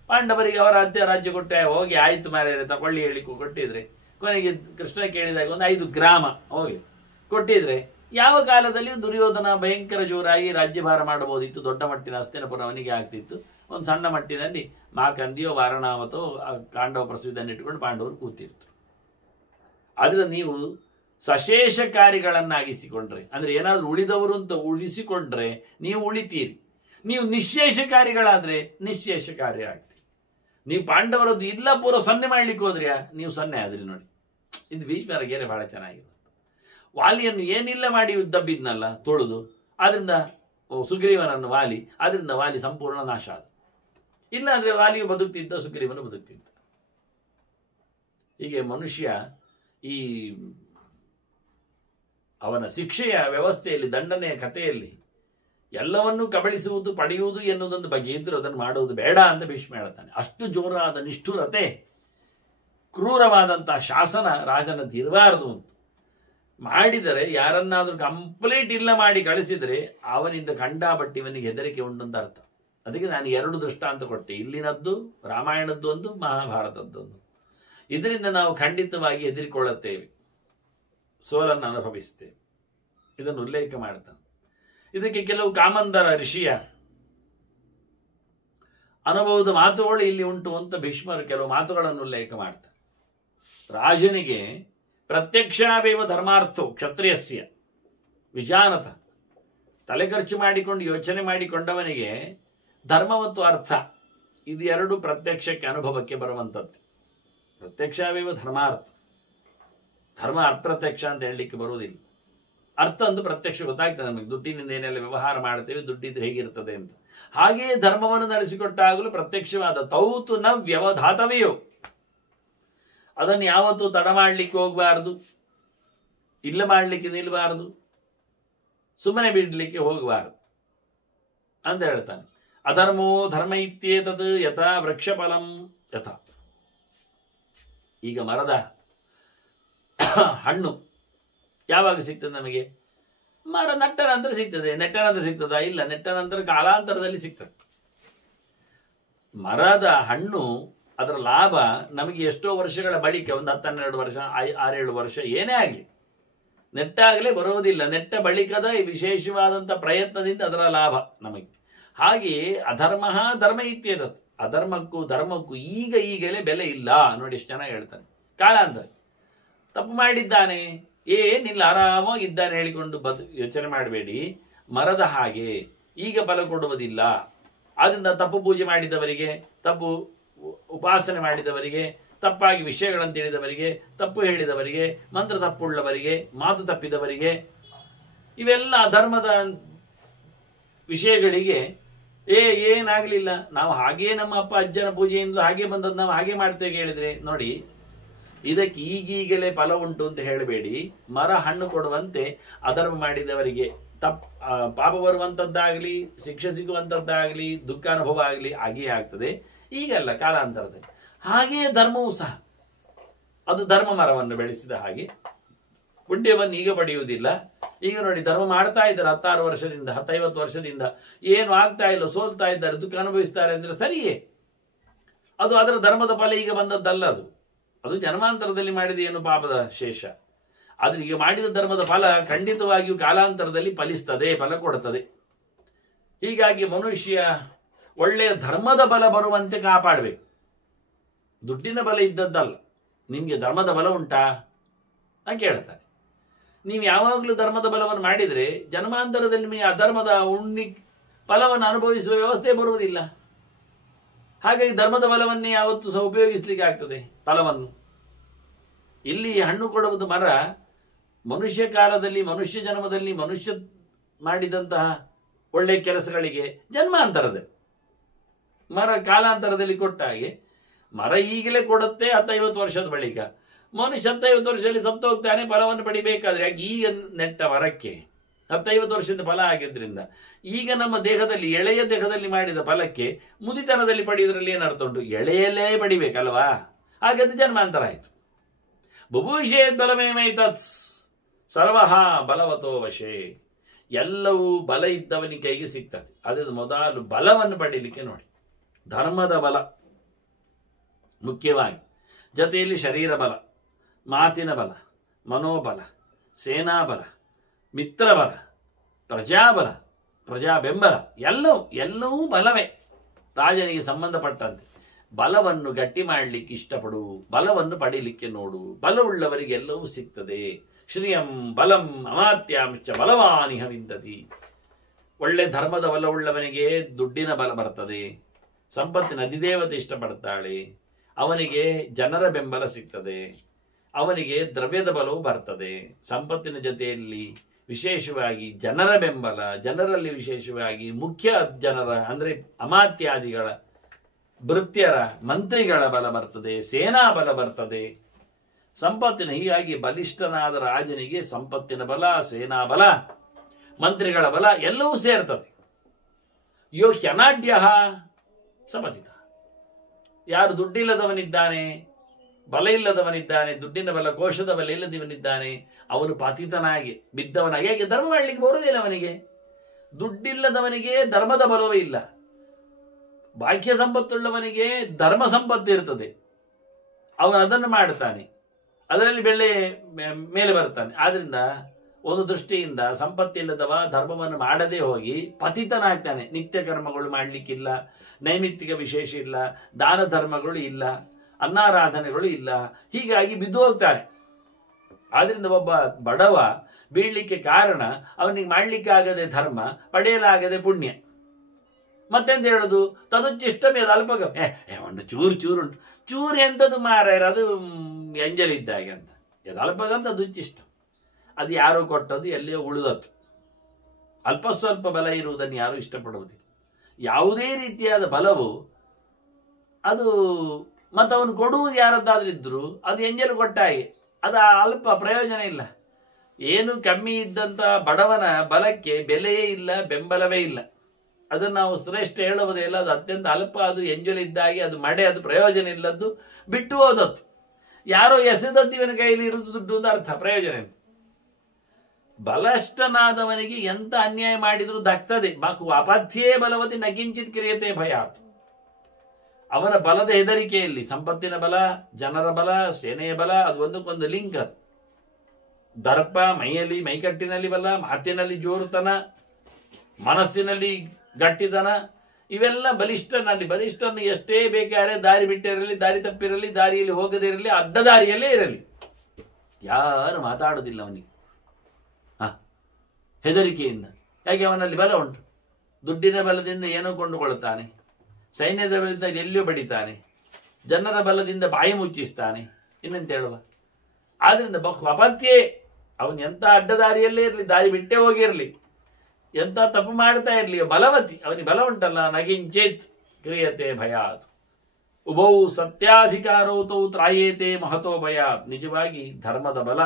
ಪಾಂಡವರಿಗೆ ಅವರ ಅತ್ತೆ ರಾಜ್ಯ ಕೊಟ್ಟೆ, ಹೋಗಿ ಆಯ್ತು ಮಾರೆ ತಗೊಳ್ಳಿ ಹೇಳಿ ಕೊಟ್ಟಿದ್ರೆ, ಕೊನೆಗೆ ಕೃಷ್ಣ ಕೇಳಿದಾಗ ಒಂದು 5 ಗ್ರಾಮ ಹೋಗಿ ಕೊಟ್ಟಿದ್ರೆ ಯಾವ ಕಾಲದಲ್ಲಿ ದುರ್ಯೋಧನ ಭಯಂಕರ ಜೋರಾಗಿ ರಾಜ್ಯಭಾರ ಮಾಡಬಹುದಿತ್ತು. ದೊಡ್ಡ ಮಟ್ಟಿನ ಹಸ್ತಿನಪುರ ಅವನಿಗೆ ಆಗ್ತಿತ್ತು. ಒಂದು ಸಣ್ಣ ಮಟ್ಟಿನಲ್ಲಿ ಮಾಕಂದಿಯೋ ವಾರಣಾವತೋ ಕಾಂಡವ ಪ್ರಸಿದ್ಧನ್ನು ಇಟ್ಟುಕೊಂಡು ಪಾಂಡವರು ಕೂತಿರ್ತಾರೆ. ಆದ್ರೆ ನೀವು ಸಶೇಷಕಾರಿಗಳನ್ನಾಗಿಸಿಕೊಂಡ್ರೆ, ಅಂದ್ರೆ ಏನಾದ್ರೂ ಉಳಿದವರು ಅಂತ ಉಳಿಸಿಕೊಂಡ್ರೆ ನೀವು ಉಳಿತೀರಿ. ನೀವು ನಿಶೇಷಕಾರಿಗಳಾದ್ರೆ ನಿಶೇಷಕಾರಿ ಆಗ್ತೀರಿ. ನೀವು ಪಾಂಡವರದ್ದು ಇಲ್ಲ ಪೂರ ಸೊನ್ನೆ ಮಾಡ್ಲಿಕ್ಕೆ ಹೋದ್ರಿಯಾ, ನೀವು ಸೊನ್ನೆ ಆದ್ರಿ. ನೋಡಿ, ಇದು ಭೀಷ್ಮರ ಗೆರೆ ಬಹಳ ಚೆನ್ನಾಗಿದೆ. ವಾಲಿಯನ್ನು ಏನಿಲ್ಲ ಮಾಡಿ ದಬ್ಬಿದ್ನಲ್ಲ ತೊಳೆದು, ಆದ್ರಿಂದ ಸುಗ್ರೀವನನ್ನು ಆದ್ರಿಂದ ವಾಲಿ ಸಂಪೂರ್ಣ ನಾಶ ಆದ. ಇಲ್ಲ ಅಂದ್ರೆ ವಾಲಿಯು ಬದುಕ್ತಿದ್ದ, ಸುಗ್ರೀವನು ಬದುಕ್ತಿದ್ದ. ಹೀಗೆ ಮನುಷ್ಯ ಈ ಅವನ ಶಿಕ್ಷೆಯ ವ್ಯವಸ್ಥೆಯಲ್ಲಿ, ದಂಡನೆಯ ಕಥೆಯಲ್ಲಿ ಎಲ್ಲವನ್ನೂ ಕಬಳಿಸುವುದು, ಪಡೆಯುವುದು ಎನ್ನುವುದೊಂದು ಬಗ್ಗೆ ಇದ್ರೂ ಅದನ್ನು ಮಾಡುವುದು ಬೇಡ ಅಂತ ಭೀಷ್ಮ ಹೇಳ್ತಾನೆ. ಅಷ್ಟು ಜೋರಾದ ನಿಷ್ಠುರತೆ, ಕ್ರೂರವಾದಂತಹ ಶಾಸನ ರಾಜನದ್ದು ಇರಬಾರದು. ಮಾಡಿದರೆ ಯಾರನ್ನಾದ್ರೂ ಕಂಪ್ಲೀಟ್ ಇಲ್ಲ ಮಾಡಿ ಕಳಿಸಿದರೆ ಅವನಿಂದ ಕಂಡಾಬಟ್ಟಿ ಇವನಿಗೆ ಹೆದರಿಕೆ ಉಂಟು ಅಂತ ಅರ್ಥ. ಅದಕ್ಕೆ ನಾನು 2 ದೃಷ್ಟಾಂತ ಕೊಟ್ಟೆ, ಇಲ್ಲಿನದ್ದು ರಾಮಾಯಣದ್ದು ಒಂದು, ಮಹಾಭಾರತದ್ದೊಂದು. ಇದರಿಂದ ನಾವು ಖಂಡಿತವಾಗಿ ಹೆದರಿಕೊಳ್ಳುತ್ತೇವೆ, ಸೋಲನ್ನು ಅನುಭವಿಸ್ತೇವೆ. ಇದನ್ನು ಉಲ್ಲೇಖ ಮಾಡ್ತಾನೆ. ಇದಕ್ಕೆ ಕೆಲವು ಕಾಮಂದರ ಋಷಿಯ ಅನುಭವದ ಮಾತುಗಳು ಇಲ್ಲಿ ಉಂಟು ಅಂತ ಭೀಷ್ಮರು ಕೆಲವು ಮಾತುಗಳನ್ನು ಉಲ್ಲೇಖ ಮಾಡ್ತಾರೆ. ರಾಜನಿಗೆ ಪ್ರತ್ಯಕ್ಷಾವೇವ ಧರ್ಮಾರ್ಥೋ ಕ್ಷತ್ರಿಯಸ್ಯ ವಿಜಾನತ. ತಲೆ ಖರ್ಚು ಮಾಡಿಕೊಂಡು ಯೋಚನೆ ಮಾಡಿಕೊಂಡವನಿಗೆ ಧರ್ಮ ಮತ್ತು ಅರ್ಥ ಇದು 2 ಪ್ರತ್ಯಕ್ಷಕ್ಕೆ ಅನುಭವಕ್ಕೆ ಬರುವಂಥದ್ದು. ಪ್ರತ್ಯಕ್ಷಾವೇವ ಧರ್ಮಾರ್ಥ. ಧರ್ಮ ಅಪ್ರತ್ಯಕ್ಷ ಅಂತ ಹೇಳಲಿಕ್ಕೆ ಬರುವುದಿಲ್ಲ. ಅರ್ಥ ಒಂದು ಪ್ರತ್ಯಕ್ಷ ಗೊತ್ತಾಗ್ತದೆ ನಮಗೆ. ದುಡ್ಡಿನಿಂದ ಏನೆಲ್ಲ ವ್ಯವಹಾರ ಮಾಡ್ತೇವೆ, ದುಡ್ಡಿದ್ರೆ ಹೇಗಿರ್ತದೆ ಅಂತ. ಹಾಗೆಯೇ ಧರ್ಮವನ್ನು ನಡೆಸಿಕೊಟ್ಟಾಗಲೂ ಪ್ರತ್ಯಕ್ಷವಾದ ತೌತು ನ ವ್ಯವಧಾತವೆಯೋ, ಅದನ್ನು ಯಾವತ್ತೂ ತಡ ಮಾಡಲಿಕ್ಕೆ ಹೋಗಬಾರದು, ಇಲ್ಲ ಮಾಡಲಿಕ್ಕೆ ನಿಲ್ಲಬಾರದು, ಸುಮ್ಮನೆ ಬಿಡಲಿಕ್ಕೆ ಹೋಗಬಾರದು ಅಂತ ಹೇಳ್ತಾನೆ. ಅಧರ್ಮೋ ಧರ್ಮ ಇತ್ಯೇತದ್ ಯಥಾ ವೃಕ್ಷಫಲಂ ಯಥಾ. ಈಗ ಮರದ ಹಣ್ಣು ಯಾವಾಗ ಸಿಗ್ತದೆ ನಮಗೆ? ಮರ ನಟ್ಟ ನಂತರ ಸಿಗ್ತದೆ. ನೆಟ್ಟ ನಂತರ ಸಿಗ್ತದಾ? ಇಲ್ಲ, ನೆಟ್ಟ ನಂತರ ಕಾಲಾಂತರದಲ್ಲಿ ಸಿಗ್ತದೆ. ಮರದ ಹಣ್ಣು ಅದರ ಲಾಭ ನಮಗೆ ಎಷ್ಟೋ ವರ್ಷಗಳ ಬಳಿಕ, ಒಂದು 10-12 ವರ್ಷ, 6-7 ವರ್ಷ ಏನೇ ಆಗಲಿ, ನೆಟ್ಟಾಗಲೇ ಬರೋದಿಲ್ಲ. ನೆಟ್ಟ ಬಳಿಕದ ವಿಶೇಷವಾದಂಥ ಪ್ರಯತ್ನದಿಂದ ಅದರ ಲಾಭ ನಮಗೆ. ಹಾಗೆಯೇ ಅಧರ್ಮ ಧರ್ಮ ಇತ್ಯೇತತ್. ಅಧರ್ಮಕ್ಕೂ ಧರ್ಮಕ್ಕೂ ಈಗಲೇ ಬೆಲೆ ಇಲ್ಲ. ನೋಡಿ ಎಷ್ಟು ಚೆನ್ನಾಗಿ ಹೇಳ್ತಾನೆ. ಕಾಲಾಂತರ ತಪ್ಪು ಮಾಡಿದ್ದಾನೆ, ಏನಿಲ್ಲ ಆರಾಮಾಗಿದ್ದಾನೆ ಹೇಳಿಕೊಂಡು ಯೋಚನೆ ಮಾಡಬೇಡಿ. ಮರದ ಹಾಗೆ ಈಗ ಫಲ ಕೊಡುವುದಿಲ್ಲ. ಆದ್ದರಿಂದ ತಪ್ಪು ಪೂಜೆ ಮಾಡಿದವರಿಗೆ, ತಪ್ಪು ಉಪಾಸನೆ ಮಾಡಿದವರಿಗೆ, ತಪ್ಪಾಗಿ ವಿಷಯಗಳನ್ನು ತಿಳಿದವರಿಗೆ, ತಪ್ಪು ಹೇಳಿದವರಿಗೆ, ಮಂತ್ರ ತಪ್ಪುಳ್ಳವರಿಗೆ, ಮಾತು ತಪ್ಪಿದವರಿಗೆ, ಇವೆಲ್ಲ ಧರ್ಮದ ವಿಷಯಗಳಿಗೆ ಏನಾಗ್ಲಿಲ್ಲ, ನಾವು ಹಾಗೇ ನಮ್ಮ ಅಪ್ಪ ಅಜ್ಜನ ಪೂಜೆಯಿಂದ ಹಾಗೆ ಬಂದದ್ದು, ನಾವು ಹಾಗೆ ಮಾಡ್ತೇವೆ ಹೇಳಿದ್ರೆ ನೋಡಿ, ಇದಕ್ಕೆ ಈಗೀಗಲೇ ಫಲ ಉಂಟು ಅಂತ ಹೇಳಬೇಡಿ. ಮರ ಹಣ್ಣು ಕೊಡುವಂತೆ ಅಧರ್ಮ ಮಾಡಿದವರಿಗೆ ಪಾಪ ಬರುವಂತದ್ದಾಗ್ಲಿ, ಶಿಕ್ಷೆ ಸಿಗುವಂತದ್ದಾಗ್ಲಿ, ದುಃಖ ಅನುಭವ ಆಗಲಿ ಹಾಗೆಯೇ ಆಗ್ತದೆ. ಈಗಲ್ಲ, ಕಾಲಾಂತರದಲ್ಲಿ. ಹಾಗೆಯೇ ಧರ್ಮವೂ ಸಹ ಅದು ಧರ್ಮ ಮರವನ್ನು ಬೆಳೆಸಿದ ಹಾಗೆ ಪುಣ್ಯವನ್ನು ಈಗ ಪಡೆಯುವುದಿಲ್ಲ. ಈಗ ನೋಡಿ, ಧರ್ಮ ಮಾಡ್ತಾ ಇದ್ದಾರೆ 16 ವರ್ಷದಿಂದ 50 ವರ್ಷದಿಂದ, ಏನು ಆಗ್ತಾ ಇಲ್ಲ, ಸೋಲ್ತಾ ಇದ್ದಾರೆ, ದುಃಖ ಅನುಭವಿಸ್ತಾರೆ ಅಂದ್ರೆ ಸರಿಯೇ, ಅದು ಅದರ ಧರ್ಮದ ಫಲ ಈಗ ಬಂದದ್ದಲ್ಲ. ಅದು ಜನ್ಮಾಂತರದಲ್ಲಿ ಮಾಡಿದ ಏನು ಪಾಪದ ಶೇಷ. ಆದ್ರೆ ಈಗ ಮಾಡಿದ ಧರ್ಮದ ಫಲ ಖಂಡಿತವಾಗಿಯೂ ಕಾಲಾಂತರದಲ್ಲಿ ಫಲಿಸ್ತದೆ, ಫಲ ಕೊಡುತ್ತದೆ. ಹೀಗಾಗಿ ಮನುಷ್ಯ ಒಳ್ಳೆಯ ಧರ್ಮದ ಬಲ ಬರುವಂತೆ ಕಾಪಾಡಬೇಕು. ದುಡ್ಡಿನ ಬಲ ಇದ್ದದ್ದಲ್ಲ. ನಿಮಗೆ ಧರ್ಮದ ಬಲ ಉಂಟಾ ಅಂತ ಕೇಳ್ತಾರೆ. ನೀವು ಯಾವಾಗಲೂ ಧರ್ಮದ ಬಲವನ್ನು ಮಾಡಿದರೆ ಜನ್ಮಾಂತರದಲ್ಲಿ ನಿಮಗೆ ಅಧರ್ಮದ ಫಲವನ್ನು ಅನುಭವಿಸುವ ವ್ಯವಸ್ಥೆ ಬರುವುದಿಲ್ಲ. ಹಾಗಾಗಿ ಧರ್ಮದ ಬಲವನ್ನೇ ಯಾವತ್ತೂ ಸಹ ಉಪಯೋಗಿಸ್ಲಿಕ್ಕೆ ಆಗ್ತದೆ, ಫಲವನ್ನು. ಇಲ್ಲಿ ಹಣ್ಣು ಕೊಡುವುದು ಮರ ಮನುಷ್ಯ ಕಾಲದಲ್ಲಿ, ಮನುಷ್ಯ ಜನ್ಮದಲ್ಲಿ, ಮನುಷ್ಯ ಮಾಡಿದಂತಹ ಒಳ್ಳೆಯ ಕೆಲಸಗಳಿಗೆ ಜನ್ಮಾಂತರದಲ್ಲಿ, ಮರ ಕಾಲಾಂತರದಲ್ಲಿ ಕೊಟ್ಟ ಹಾಗೆ ಮರ ಈಗಲೇ ಕೊಡುತ್ತೆ 10-50 ವರ್ಷದ ಬಳಿಕ. ಮನುಷ್ಯ 10-50 ವರ್ಷದಲ್ಲಿ ಸತ್ತು ಹೋಗ್ತಾನೆ, ಫಲವನ್ನು ಪಡಿಬೇಕಾದ್ರೆ. ಯಾಕೆ ಈಗ ನೆಟ್ಟ ಮರಕ್ಕೆ 10-50 ವರ್ಷದ ಫಲ ಆಗಿದ್ರಿಂದ ಈಗ ನಮ್ಮ ದೇಹದಲ್ಲಿ, ಎಳೆಯ ದೇಹದಲ್ಲಿ ಮಾಡಿದ ಫಲಕ್ಕೆ ಮುದಿತನದಲ್ಲಿ ಪಡೆಯುವುದರಲ್ಲಿ ಏನರ್ಥ ಉಂಟು? ಎಳೆಯಲ್ಲೇ ಪಡಿಬೇಕಲ್ವಾ? ಹಾಗಾದ್ರೆ ಜನ್ಮಾಂತರ ಆಯಿತು. ಬುಭೂಷೇದ್ ಬಲಮೇಮೈತತ್ ಸರ್ವಹ ಬಲವತೋ ವಶೇ. ಎಲ್ಲವೂ ಬಲ ಇದ್ದವನಿಗೆ ಕೈಗೆ ಸಿಗ್ತದೆ. ಅದ್ರ ಮೊದಲು ಬಲವನ್ನು ಪಡೀಲಿಕ್ಕೆ ನೋಡಿ, ಧರ್ಮದ ಬಲ ಮುಖ್ಯವಾಗಿ, ಜೊತೆಯಲ್ಲಿ ಶರೀರ ಬಲ, ಮಾತಿನ ಬಲ, ಮನೋಬಲ, ಸೇನಾಬಲ, ಮಿತ್ರಬಲ, ಪ್ರಜಾಬಲ, ಪ್ರಜಾ ಬೆಂಬಲ, ಎಲ್ಲವೂ ಬಲವೇ. ರಾಜನಿಗೆ ಸಂಬಂಧಪಟ್ಟಂತೆ ಬಲವನ್ನು ಗಟ್ಟಿ ಮಾಡಲಿಕ್ಕೆ ಇಷ್ಟಪಡು, ಬಲವನ್ನು ಪಡೀಲಿಕ್ಕೆ ನೋಡು. ಬಲವುಳ್ಳವರಿಗೆ ಎಲ್ಲವೂ ಸಿಗ್ತದೆ. ಶ್ರಿಯಂ ಬಲಂ ಅಮಾತ್ಯಾಂಶ ಬಲವಾನಿಹ ವಿಂದತಿ. ಒಳ್ಳೆ ಧರ್ಮದ ಬಲವುಳ್ಳವನಿಗೆ ದುಡ್ಡಿನ ಬಲ ಬರ್ತದೆ, ಸಂಪತ್ತಿನ ಅಧಿದೇವತೆ ಇಷ್ಟಪಡ್ತಾಳೆ, ಅವನಿಗೆ ಜನರ ಬೆಂಬಲ ಸಿಗ್ತದೆ, ಅವನಿಗೆ ದ್ರವ್ಯದ ಬಲವು ಬರ್ತದೆ. ಸಂಪತ್ತಿನ ಜೊತೆಯಲ್ಲಿ ವಿಶೇಷವಾಗಿ ಜನರ ಬೆಂಬಲ, ಜನರಲ್ಲಿ ವಿಶೇಷವಾಗಿ ಮುಖ್ಯ ಜನರ ಅಂದರೆ ಅಮಾತ್ಯಾದಿಗಳ, ಭೃತ್ಯರ, ಮಂತ್ರಿಗಳ ಬಲ ಬರ್ತದೆ, ಸೇನಾ ಬಲ ಬರ್ತದೆ. ಸಂಪತ್ತಿನ ಹೀಗಾಗಿ ಬಲಿಷ್ಠನಾದ ರಾಜನಿಗೆ ಸಂಪತ್ತಿನ ಬಲ, ಸೇನಾ ಬಲ, ಮಂತ್ರಿಗಳ ಬಲ ಎಲ್ಲವೂ ಸೇರ್ತದೆ. ಯೋ ಹ್ಯನಾಢ್ಯ ಸಪತಿತ. ಯಾರು ದುಡ್ಡಿಲ್ಲದವನಿದ್ದಾನೆ, ಬಲ ಇಲ್ಲದವನಿದ್ದಾನೆ, ದುಡ್ಡಿನ ಬಲ, ಕೋಶದ ಬಲ ಇಲ್ಲದವನಿದ್ದಾನೆ, ಅವನು ಪತಿತನಾಗಿ ಬಿದ್ದವನಾಗಿ. ಹೇಗೆ ಧರ್ಮ ಮಾಡಲಿಕ್ಕೆ ಬರುವುದಿಲ್ಲ ಅವನಿಗೆ. ದುಡ್ಡಿಲ್ಲದವನಿಗೆ ಧರ್ಮದ ಬಲವೇ ಇಲ್ಲ. ಬಾಹ್ಯ ಸಂಪತ್ತುಳ್ಳವನಿಗೆ ಧರ್ಮ ಸಂಪತ್ತು ಇರ್ತದೆ, ಅವನು ಅದನ್ನು ಮಾಡ್ತಾನೆ, ಅದರಲ್ಲಿ ಬೆಳೆ ಮೇಲೆ ಬರ್ತಾನೆ. ಆದ್ರಿಂದ ಒಂದು ದೃಷ್ಟಿಯಿಂದ ಸಂಪತ್ತಿಲ್ಲದವ ಧರ್ಮವನ್ನು ಮಾಡದೇ ಹೋಗಿ ಪತಿತನಾಗ್ತಾನೆ. ನಿತ್ಯ ಕರ್ಮಗಳು ಮಾಡಲಿಕ್ಕಿಲ್ಲ, ನೈಮಿತ್ತಿಕ ವಿಶೇಷ ಇಲ್ಲ, ದಾನ ಧರ್ಮಗಳು ಇಲ್ಲ, ಅನ್ನಾರಾಧನೆಗಳು ಇಲ್ಲ, ಹೀಗಾಗಿ ಬಿದ್ದು ಹೋಗ್ತಾನೆ. ಆದ್ರಿಂದ ಒಬ್ಬ ಬಡವ ಬೀಳಲಿಕ್ಕೆ ಕಾರಣ ಅವನಿಗೆ ಮಾಡಲಿಕ್ಕೆ ಆಗದೆ ಧರ್ಮ, ಪಡೆಯಲಾಗದೆ ಪುಣ್ಯ. ಮತ್ತೆಂತ ಹೇಳುದು? ತದುಚ್ಚಿಷ್ಟಮೇ ಅದು ಅಲ್ಪಗ ಒಂದು ಚೂರು ಉಂಟು. ಚೂರು ಎಂಥದ್ದು ಮಾರಾಯರು, ಅದು ಎಂಜಲಿದ್ದಾಗೆ ಅಂತ. ಅದು ಅಲ್ಪಗಂತ ತದುಚ್ಚಿಷ್ಟ. ಅದು ಯಾರು ಕೊಟ್ಟದ್ದು, ಎಲ್ಲಿಯೋ ಉಳಿದತ್ತು. ಅಲ್ಪ ಸ್ವಲ್ಪ ಬಲ ಇರುವುದನ್ನು ಯಾರು ಇಷ್ಟಪಡುವುದಿಲ್ಲ. ಯಾವುದೇ ರೀತಿಯಾದ ಬಲವು ಅದು ಮತ್ತವನು ಕೊಡುವುದು ಯಾರದ್ದಾದ್ರೂ ಇದ್ರು ಅದು ಎಂಜಲು ಕೊಟ್ಟಾಗೆ, ಅದು ಅಲ್ಪ ಪ್ರಯೋಜನ ಇಲ್ಲ. ಏನು ಕಮ್ಮಿ ಇದ್ದಂಥ ಬಡವನ ಬಲಕ್ಕೆ ಬೆಲೆಯೇ ಇಲ್ಲ, ಬೆಂಬಲವೇ ಇಲ್ಲ. ಅದನ್ನು ನಾವು ಶ್ರೇಷ್ಠ ಹೇಳುವುದೇ ಇಲ್ಲ. ಅದು ಅತ್ಯಂತ ಅಲ್ಪ, ಅದು ಎಂಜಲಿದ್ದಾಗಿ, ಅದು ಮಡೆ, ಅದು ಪ್ರಯೋಜನ ಇಲ್ಲದ್ದು, ಬಿಟ್ಟು ಹೋದತ್ತು. ಯಾರೋ ಎಸೆದತ್ತಿವನ ಕೈಯಲ್ಲಿ ಇರುವುದು ದುಡ್ಡು ಅಂತ ಅರ್ಥ, ಪ್ರಯೋಜನ ಇಲ್ಲ. ಬಲಷ್ಟನಾದವನಿಗೆ ಎಂತ ಅನ್ಯಾಯ ಮಾಡಿದ್ರು ದಕ್ತದೆ. ಬಾಕು ಅಪಥ್ಯೇ ಬಲವತಿ ನಕಿಂಚಿತ್ ಕ್ರಿಯತೆ ಭಯಾತ್. ಅವನ ಬಲದ ಹೆದರಿಕೆಯಲ್ಲಿ ಸಂಪತ್ತಿನ ಬಲ, ಜನರ ಬಲ, ಸೇನೆಯ ಬಲ, ಅದು ಒಂದಕ್ಕೊಂದು ಲಿಂಕ್. ಅದು ದರ್ಪ, ಮೈಯಲ್ಲಿ ಮೈಕಟ್ಟಿನಲ್ಲಿ ಬಲ, ಮಾತಿನಲ್ಲಿ ಜೋರುತನ, ಮನಸ್ಸಿನಲ್ಲಿ ಗಟ್ಟಿತನ, ಇವೆಲ್ಲ ಬಲಿಷ್ಠನ ಎಷ್ಟೇ ಬೇಕಾದ್ರೆ ದಾರಿ ಬಿಟ್ಟಿರಲಿ, ದಾರಿ ತಪ್ಪಿರಲಿ, ದಾರಿಯಲ್ಲಿ ಹೋಗದೇ ಇರಲಿ, ಅಡ್ಡ ದಾರಿಯಲ್ಲೇ ಇರಲಿ, ಯಾರು ಮಾತಾಡುವುದಿಲ್ಲ ಅವನಿಗೆ ಹೆದರಿಕೆಯಿಂದ. ಯಾಕೆ? ಅವನಲ್ಲಿ ಬಲ ಉಂಟು. ದುಡ್ಡಿನ ಬಲದಿಂದ ಏನೋ ಕೊಂಡುಕೊಳ್ಳುತ್ತಾನೆ, ಸೈನ್ಯದ ಬಲದಿಂದ ಎಲ್ಲಿಯೂ ಬಡಿತಾನೆ, ಜನರ ಬಲದಿಂದ ಬಾಯಿ ಮುಚ್ಚಿಸ್ತಾನೆ, ಇನ್ನೆಂತ ಹೇಳುವ. ಆದ್ರಿಂದ ಬಹು ಅಪತ್ಯೆ. ಅವನು ಎಂತ ಅಡ್ಡ ದಾರಿಯಲ್ಲೇ ಇರಲಿ, ದಾರಿ ಬಿಟ್ಟೇ ಹೋಗಿರಲಿ, ಎಂತ ತಪ್ಪು ಮಾಡ್ತಾ ಇರ್ಲಿಯೋ ಬಲವತಿ, ಅವನಿಗೆ ಬಲ ಉಂಟಲ್ಲ. ನಗಿಂಚೇತ್ ಕ್ರಿಯತೆ ಭಯಾತ್ ಉಭೌ ಸತ್ಯಾಧಿಕಾರೋತೌ ತ್ರಾಯೇತೆ ಮಹತೋ ಭಯಾತ್. ನಿಜವಾಗಿ ಧರ್ಮದ ಬಲ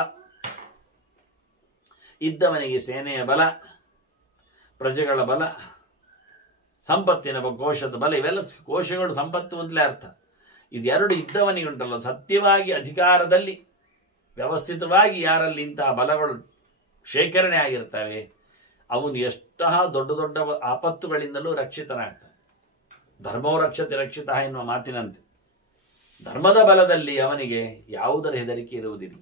ಇದ್ದವನಿಗೆ ಸೇನೆಯ ಬಲ, ಪ್ರಜೆಗಳ ಬಲ, ಸಂಪತ್ತಿನ ಕೋಶದ ಬಲ, ಇವೆಲ್ಲ ಕೋಶಗಳು ಸಂಪತ್ತು ಅಂತಲೇ ಅರ್ಥ. ಇದೆರಡು ಇದ್ದವನಿಗೆ ಉಂಟಲ್ಲ, ಸತ್ಯವಾಗಿ ಅಧಿಕಾರದಲ್ಲಿ ವ್ಯವಸ್ಥಿತವಾಗಿ ಯಾರಲ್ಲಿ ಇಂತಹ ಬಲಗಳು ಶೇಖರಣೆ ಆಗಿರ್ತವೆ, ಅವನು ಎಷ್ಟಹ ದೊಡ್ಡ ದೊಡ್ಡ ಆಪತ್ತುಗಳಿಂದಲೂ ರಕ್ಷಿತನಾಗ್ತಾನೆ. ಧರ್ಮೋ ರಕ್ಷತೆ ರಕ್ಷಿತ ಎನ್ನುವ ಮಾತಿನಂತೆ ಧರ್ಮದ ಬಲದಲ್ಲಿ ಅವನಿಗೆ ಯಾವುದರ ಹೆದರಿಕೆ ಇರುವುದಿಲ್ಲ.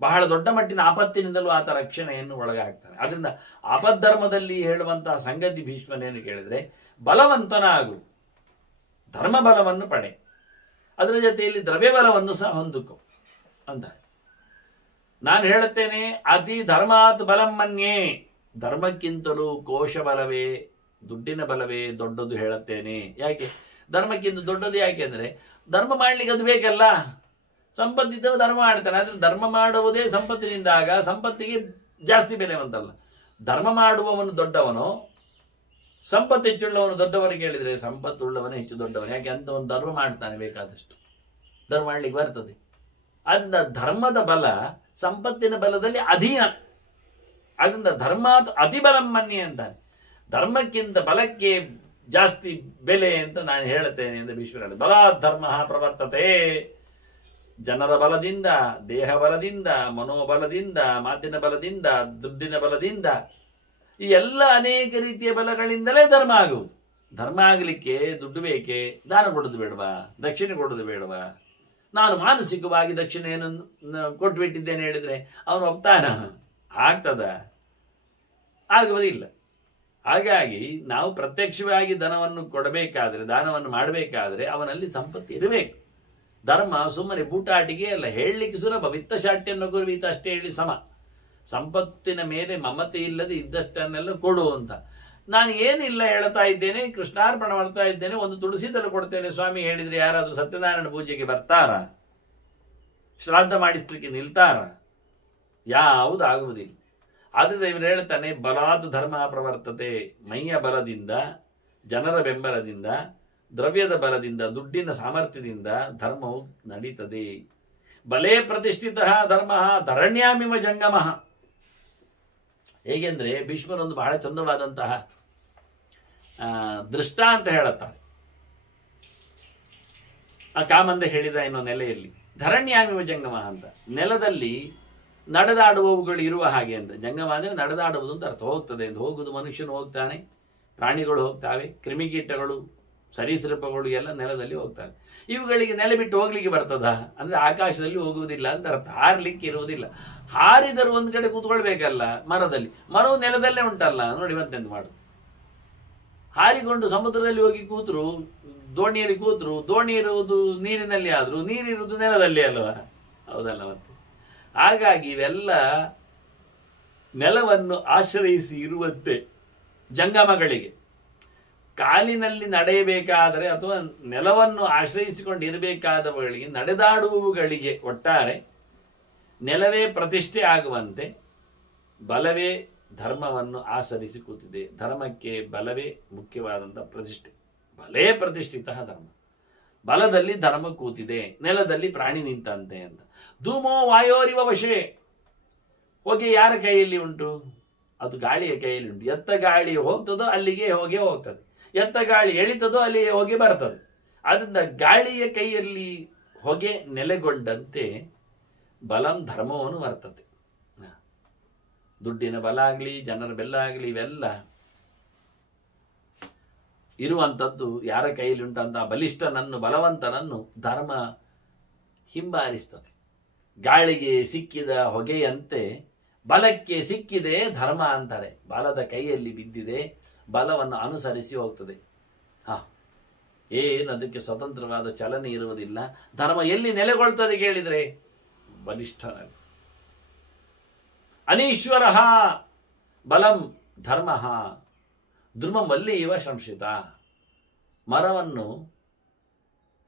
ಬಹಳ ದೊಡ್ಡ ಮಟ್ಟಿನ ಆಪತ್ತಿನಿಂದಲೂ ಆತ ರಕ್ಷಣೆಯನ್ನು ಒಳಗಾಗ್ತಾನೆ. ಅದರಿಂದ ಆಪದ್ಧರ್ಮದಲ್ಲಿ ಹೇಳುವಂತಹ ಸಂಗತಿ ಭೀಷ್ಮನೇನು ಕೇಳಿದ್ರೆ, ಬಲವಂತನಾಗು, ಧರ್ಮ ಬಲವನ್ನು ಪಡೆ, ಅದರ ಜೊತೆಯಲ್ಲಿ ದ್ರವ್ಯ ಬಲವನ್ನು ಸಹ ಹೊಂದಿಕೊ ಅಂತ ನಾನು ಹೇಳುತ್ತೇನೆ. ಅತಿ ಧರ್ಮಾತ್ ಬಲಂ ಮನ್ಯೇ, ಧರ್ಮಕ್ಕಿಂತಲೂ ಕೋಶ ಬಲವೇ, ದುಡ್ಡಿನ ಬಲವೇ ದೊಡ್ಡದು ಹೇಳುತ್ತೇನೆ. ಯಾಕೆ ಧರ್ಮಕ್ಕಿಂತ ದೊಡ್ಡದು? ಯಾಕೆ ಅಂದರೆ ಧರ್ಮ ಮಾಡ್ಲಿಕ್ಕೆ ಅದು ಬೇಕಲ್ಲ. ಸಂಪತ್ತಿದ್ದವ ಧರ್ಮ ಮಾಡ್ತಾನೆ, ಆದ್ರೆ ಧರ್ಮ ಮಾಡುವುದೇ ಸಂಪತ್ತಿನಿಂದಾಗ ಸಂಪತ್ತಿಗೆ ಜಾಸ್ತಿ ಬೆಲೆ ಬಂತಲ್ಲ. ಧರ್ಮ ಮಾಡುವವನು ದೊಡ್ಡವನು, ಸಂಪತ್ತು ಹೆಚ್ಚುಳ್ಳವನು ದೊಡ್ಡವನಿಗೆ ಕೇಳಿದರೆ ಸಂಪತ್ತುಳ್ಳವನೇ ಹೆಚ್ಚು ದೊಡ್ಡವನು. ಯಾಕೆ ಅಂತ ಒಂದು ಧರ್ಮ ಮಾಡ್ತಾನೆ, ಬೇಕಾದಷ್ಟು ಧರ್ಮ ಮಾಡ್ಲಿಕ್ಕೆ ಬರ್ತದೆ. ಆದ್ರಿಂದ ಧರ್ಮದ ಬಲ ಸಂಪತ್ತಿನ ಬಲದಲ್ಲಿ ಅಧೀನ. ಅದರಿಂದ ಧರ್ಮಾತ್ ಅತಿಬಲಂ ಮನ್ಯೆ ಅಂತಾನೆ. ಧರ್ಮಕ್ಕಿಂತ ಬಲಕ್ಕೆ ಜಾಸ್ತಿ ಬೆಲೆ ಅಂತ ನಾನು ಹೇಳುತ್ತೇನೆ ಎಂದು ಭೀಷ್ಮರು. ಬಲಾತ್ ಧರ್ಮ ಪ್ರವರ್ತತೆ. ಜನರ ಬಲದಿಂದ, ದೇಹ ಬಲದಿಂದ, ಮನೋಬಲದಿಂದ, ಮಾತಿನ ಬಲದಿಂದ, ದುಡ್ಡಿನ ಬಲದಿಂದ, ಈ ಎಲ್ಲ ಅನೇಕ ರೀತಿಯ ಬಲಗಳಿಂದಲೇ ಧರ್ಮ ಆಗುವುದು. ಧರ್ಮ ಆಗಲಿಕ್ಕೆ ದುಡ್ಡು ಬೇಕೇ? ದಾನ ಕೊಡೋದು ಬೇಡವಾ? ದಕ್ಷಿಣೆ ಕೊಡೋದು ಬೇಡವಾ? ನಾನು ಮಾನಸಿಕವಾಗಿ ದಕ್ಷಿಣೆಯನ್ನು ಕೊಟ್ಟುಬಿಟ್ಟಿದ್ದೇನೆ ಹೇಳಿದ್ರೆ ಅವನು ಒಪ್ತಾನ? ಆಗ್ತದ? ಆಗುವುದಿಲ್ಲ. ಹಾಗಾಗಿ ನಾವು ಪ್ರತ್ಯಕ್ಷವಾಗಿ ಧನವನ್ನು ಕೊಡಬೇಕಾದ್ರೆ, ದಾನವನ್ನು ಮಾಡಬೇಕಾದ್ರೆ ಅವನಲ್ಲಿ ಸಂಪತ್ತು ಇರಬೇಕು. ಧರ್ಮ ಸುಮ್ಮನೆ ಬೂಟಾಟಿಗೆ ಅಲ್ಲ, ಹೇಳಲಿಕ್ಕೆ ಸುಲಭ. ವಿತ್ತಶಾಟ್ಯನ್ನು ಗುರುವೀತ ಅಷ್ಟೇ ಹೇಳಿ ಸಮ. ಸಂಪತ್ತಿನ ಮೇಲೆ ಮಮತೆ ಇಲ್ಲದೆ ಇದ್ದಷ್ಟನ್ನೆಲ್ಲ ಕೊಡು ಅಂತ. ನಾನು ಏನಿಲ್ಲ ಹೇಳ್ತಾ ಇದ್ದೇನೆ, ಕೃಷ್ಣಾರ್ಪಣ ಮಾಡ್ತಾ ಇದ್ದೇನೆ, ಒಂದು ತುಳಸಿ ತಲೆ ಕೊಡ್ತೇನೆ ಸ್ವಾಮಿ ಹೇಳಿದ್ರೆ ಯಾರಾದ್ರೂ ಸತ್ಯನಾರಾಯಣ ಪೂಜೆಗೆ ಬರ್ತಾರ? ಶ್ರಾದ್ದ ಮಾಡಿಸ್ಲಿಕ್ಕೆ ನಿಲ್ತಾರ? ಯಾವುದಾಗುವುದಿಲ್ಲ. ಆದ್ರಿಂದ ಇವರು ಹೇಳ್ತಾನೆ, ಬಲಾತ್ ಧರ್ಮ ಪ್ರವರ್ತತೆ. ಮೈಯ ಬಲದಿಂದ, ಜನರ ಬೆಂಬಲದಿಂದ, ದ್ರವ್ಯದ ಬಲದಿಂದ, ದುಡ್ಡಿನ ಸಾಮರ್ಥ್ಯದಿಂದ ಧರ್ಮವು ನಡೀತದೆ. ಬಲೇ ಪ್ರತಿಷ್ಠಿತ ಧರ್ಮ ಧರಣ್ಯಾಮಿವ ಜಂಗಮ. ಹೇಗೆಂದ್ರೆ ಭೀಷ್ಮರೊಂದು ಬಹಳ ಚಂದವಾದಂತಹ ದೃಷ್ಟಾಂತ ಹೇಳುತ್ತಾರೆ. ಆ ಕಾಮಂದೆ ಹೇಳಿದ ಎನ್ನುವ ನೆಲೆಯಲ್ಲಿ ಧರಣ್ಯಾಮಿವ ಜಂಗಮ ಅಂತ, ನೆಲದಲ್ಲಿ ನಡೆದಾಡುವವುಗಳು ಇರುವ ಹಾಗೆ ಅಂತ. ಜಂಗಮ ಅಂದರೆ ನಡೆದಾಡುವುದು ಅಂತ ಅರ್ಥ. ಹೋಗ್ತದೆ ಅಂತ, ಹೋಗುವುದು ಮನುಷ್ಯನು ಹೋಗ್ತಾನೆ, ಪ್ರಾಣಿಗಳು ಹೋಗ್ತಾವೆ, ಕ್ರಿಮಿಕೀಟಗಳು, ಸರೀಸೃಪಗಳು ಎಲ್ಲ ನೆಲದಲ್ಲಿ ಹೋಗ್ತವೆ. ಇವುಗಳಿಗೆ ನೆಲೆ ಬಿಟ್ಟು ಹೋಗ್ಲಿಕ್ಕೆ ಬರ್ತದ ಅಂದ್ರೆ ಆಕಾಶದಲ್ಲಿ ಹೋಗುವುದಿಲ್ಲ ಅಂತ ಅರ್ಥ. ಹಾರ್ಲಿಕ್ಕೆ ಇರುವುದಿಲ್ಲ. ಹಾರಿದರೂ ಒಂದು ಕಡೆ ಕೂತ್ಕೊಳ್ಬೇಕಲ್ಲ ಮರದಲ್ಲಿ. ಮರವು ನೆಲದಲ್ಲೇ ಉಂಟಲ್ಲ ನೋಡಿ, ಮತ್ತೆಂದು ಮಾಡು. ಹಾರಿಕೊಂಡು ಸಮುದ್ರದಲ್ಲಿ ಹೋಗಿ ಕೂತರು, ದೋಣಿಯಲ್ಲಿ ಕೂತರು, ದೋಣಿ ಇರುವುದು ನೀರಿನಲ್ಲಿ ಆದ್ರೂ ನೀರಿರುವುದು ನೆಲದಲ್ಲಿ ಅಲ್ವಾ? ಹೌದಲ್ಲ? ಮತ್ತೆ ಹಾಗಾಗಿ ಇವೆಲ್ಲ ನೆಲವನ್ನು ಆಶ್ರಯಿಸಿ ಇರುವಂತೆ ಜಂಗಮಗಳಿಗೆ. ಕಾಲಿನಲ್ಲಿ ನಡೆಯಬೇಕಾದರೆ ಅಥವಾ ನೆಲವನ್ನು ಆಶ್ರಯಿಸಿಕೊಂಡು ಇರಬೇಕಾದವುಗಳಿಗೆ, ನಡೆದಾಡುವವುಗಳಿಗೆ ಒಟ್ಟಾರೆ ನೆಲವೇ ಪ್ರತಿಷ್ಠೆ ಆಗುವಂತೆ ಬಲವೇ ಧರ್ಮವನ್ನು ಆಚರಿಸಿ ಕೂತಿದೆ. ಧರ್ಮಕ್ಕೆ ಬಲವೇ ಮುಖ್ಯವಾದಂಥ ಪ್ರತಿಷ್ಠೆ. ಬಲೇ ಪ್ರತಿಷ್ಠಿತ ಧರ್ಮ. ಬಲದಲ್ಲಿ ಧರ್ಮ ಕೂತಿದೆ, ನೆಲದಲ್ಲಿ ಪ್ರಾಣಿ ನಿಂತಂತೆ ಅಂತ. ಧೂಮೋ ವಾಯೋರಿವ ವಶೇ. ಹೊಗೆ ಯಾರ ಕೈಯಲ್ಲಿ ಉಂಟು? ಅದು ಗಾಳಿಯ ಕೈಯಲ್ಲಿ ಉಂಟು. ಎತ್ತ ಗಾಳಿ ಹೋಗ್ತದೋ ಅಲ್ಲಿಗೆ ಹೋಗಿ ಹೋಗ್ತದೆ, ಎತ್ತ ಗಾಳಿ ಎಳಿತದೋ ಅಲ್ಲಿಗೆ ಹೋಗಿ ಬರ್ತದೆ. ಆದ್ದರಿಂದ ಗಾಳಿಯ ಕೈಯಲ್ಲಿ ಹೊಗೆ ನೆಲೆಗೊಂಡಂತೆ ಬಲಂ ಧರ್ಮವನ್ನು ವರ್ತತೆ. ದುಡ್ಡಿನ ಬಲ ಆಗಲಿ, ಜನರ ಬೆಲ್ಲ ಆಗಲಿ, ಇವೆಲ್ಲ ಇರುವಂಥದ್ದು ಯಾರ ಕೈಯಲ್ಲಿ ಉಂಟಂತ ಬಲಿಷ್ಠನನ್ನು, ಬಲವಂತನನ್ನು ಧರ್ಮ ಹಿಂಬಾಲಿಸ್ತದೆ. ಗಾಳಿಗೆ ಸಿಕ್ಕಿದ ಹೊಗೆಯಂತೆ ಬಲಕ್ಕೆ ಸಿಕ್ಕಿದೆ ಧರ್ಮ ಅಂತಾರೆ. ಬಲದ ಕೈಯಲ್ಲಿ ಬಿದ್ದಿದೆ, ಬಲವನ್ನು ಅನುಸರಿಸಿ ಹೋಗ್ತದೆ. ಏನು ಅದಕ್ಕೆ ಸ್ವತಂತ್ರವಾದ ಚಲನೆ ಇರುವುದಿಲ್ಲ. ಧರ್ಮ ಎಲ್ಲಿ ನೆಲೆಗೊಳ್ತದೆ ಕೇಳಿದರೆ ಬಲಿಷ್ಠನಲ್ಲಿ. ಅನೀಶ್ವರ ಬಲಂ ಧರ್ಮ ಧ್ರುಮಂ ವಲ್ಲಿ ಇವ ಸಂಶಿತ. ಮರವನ್ನು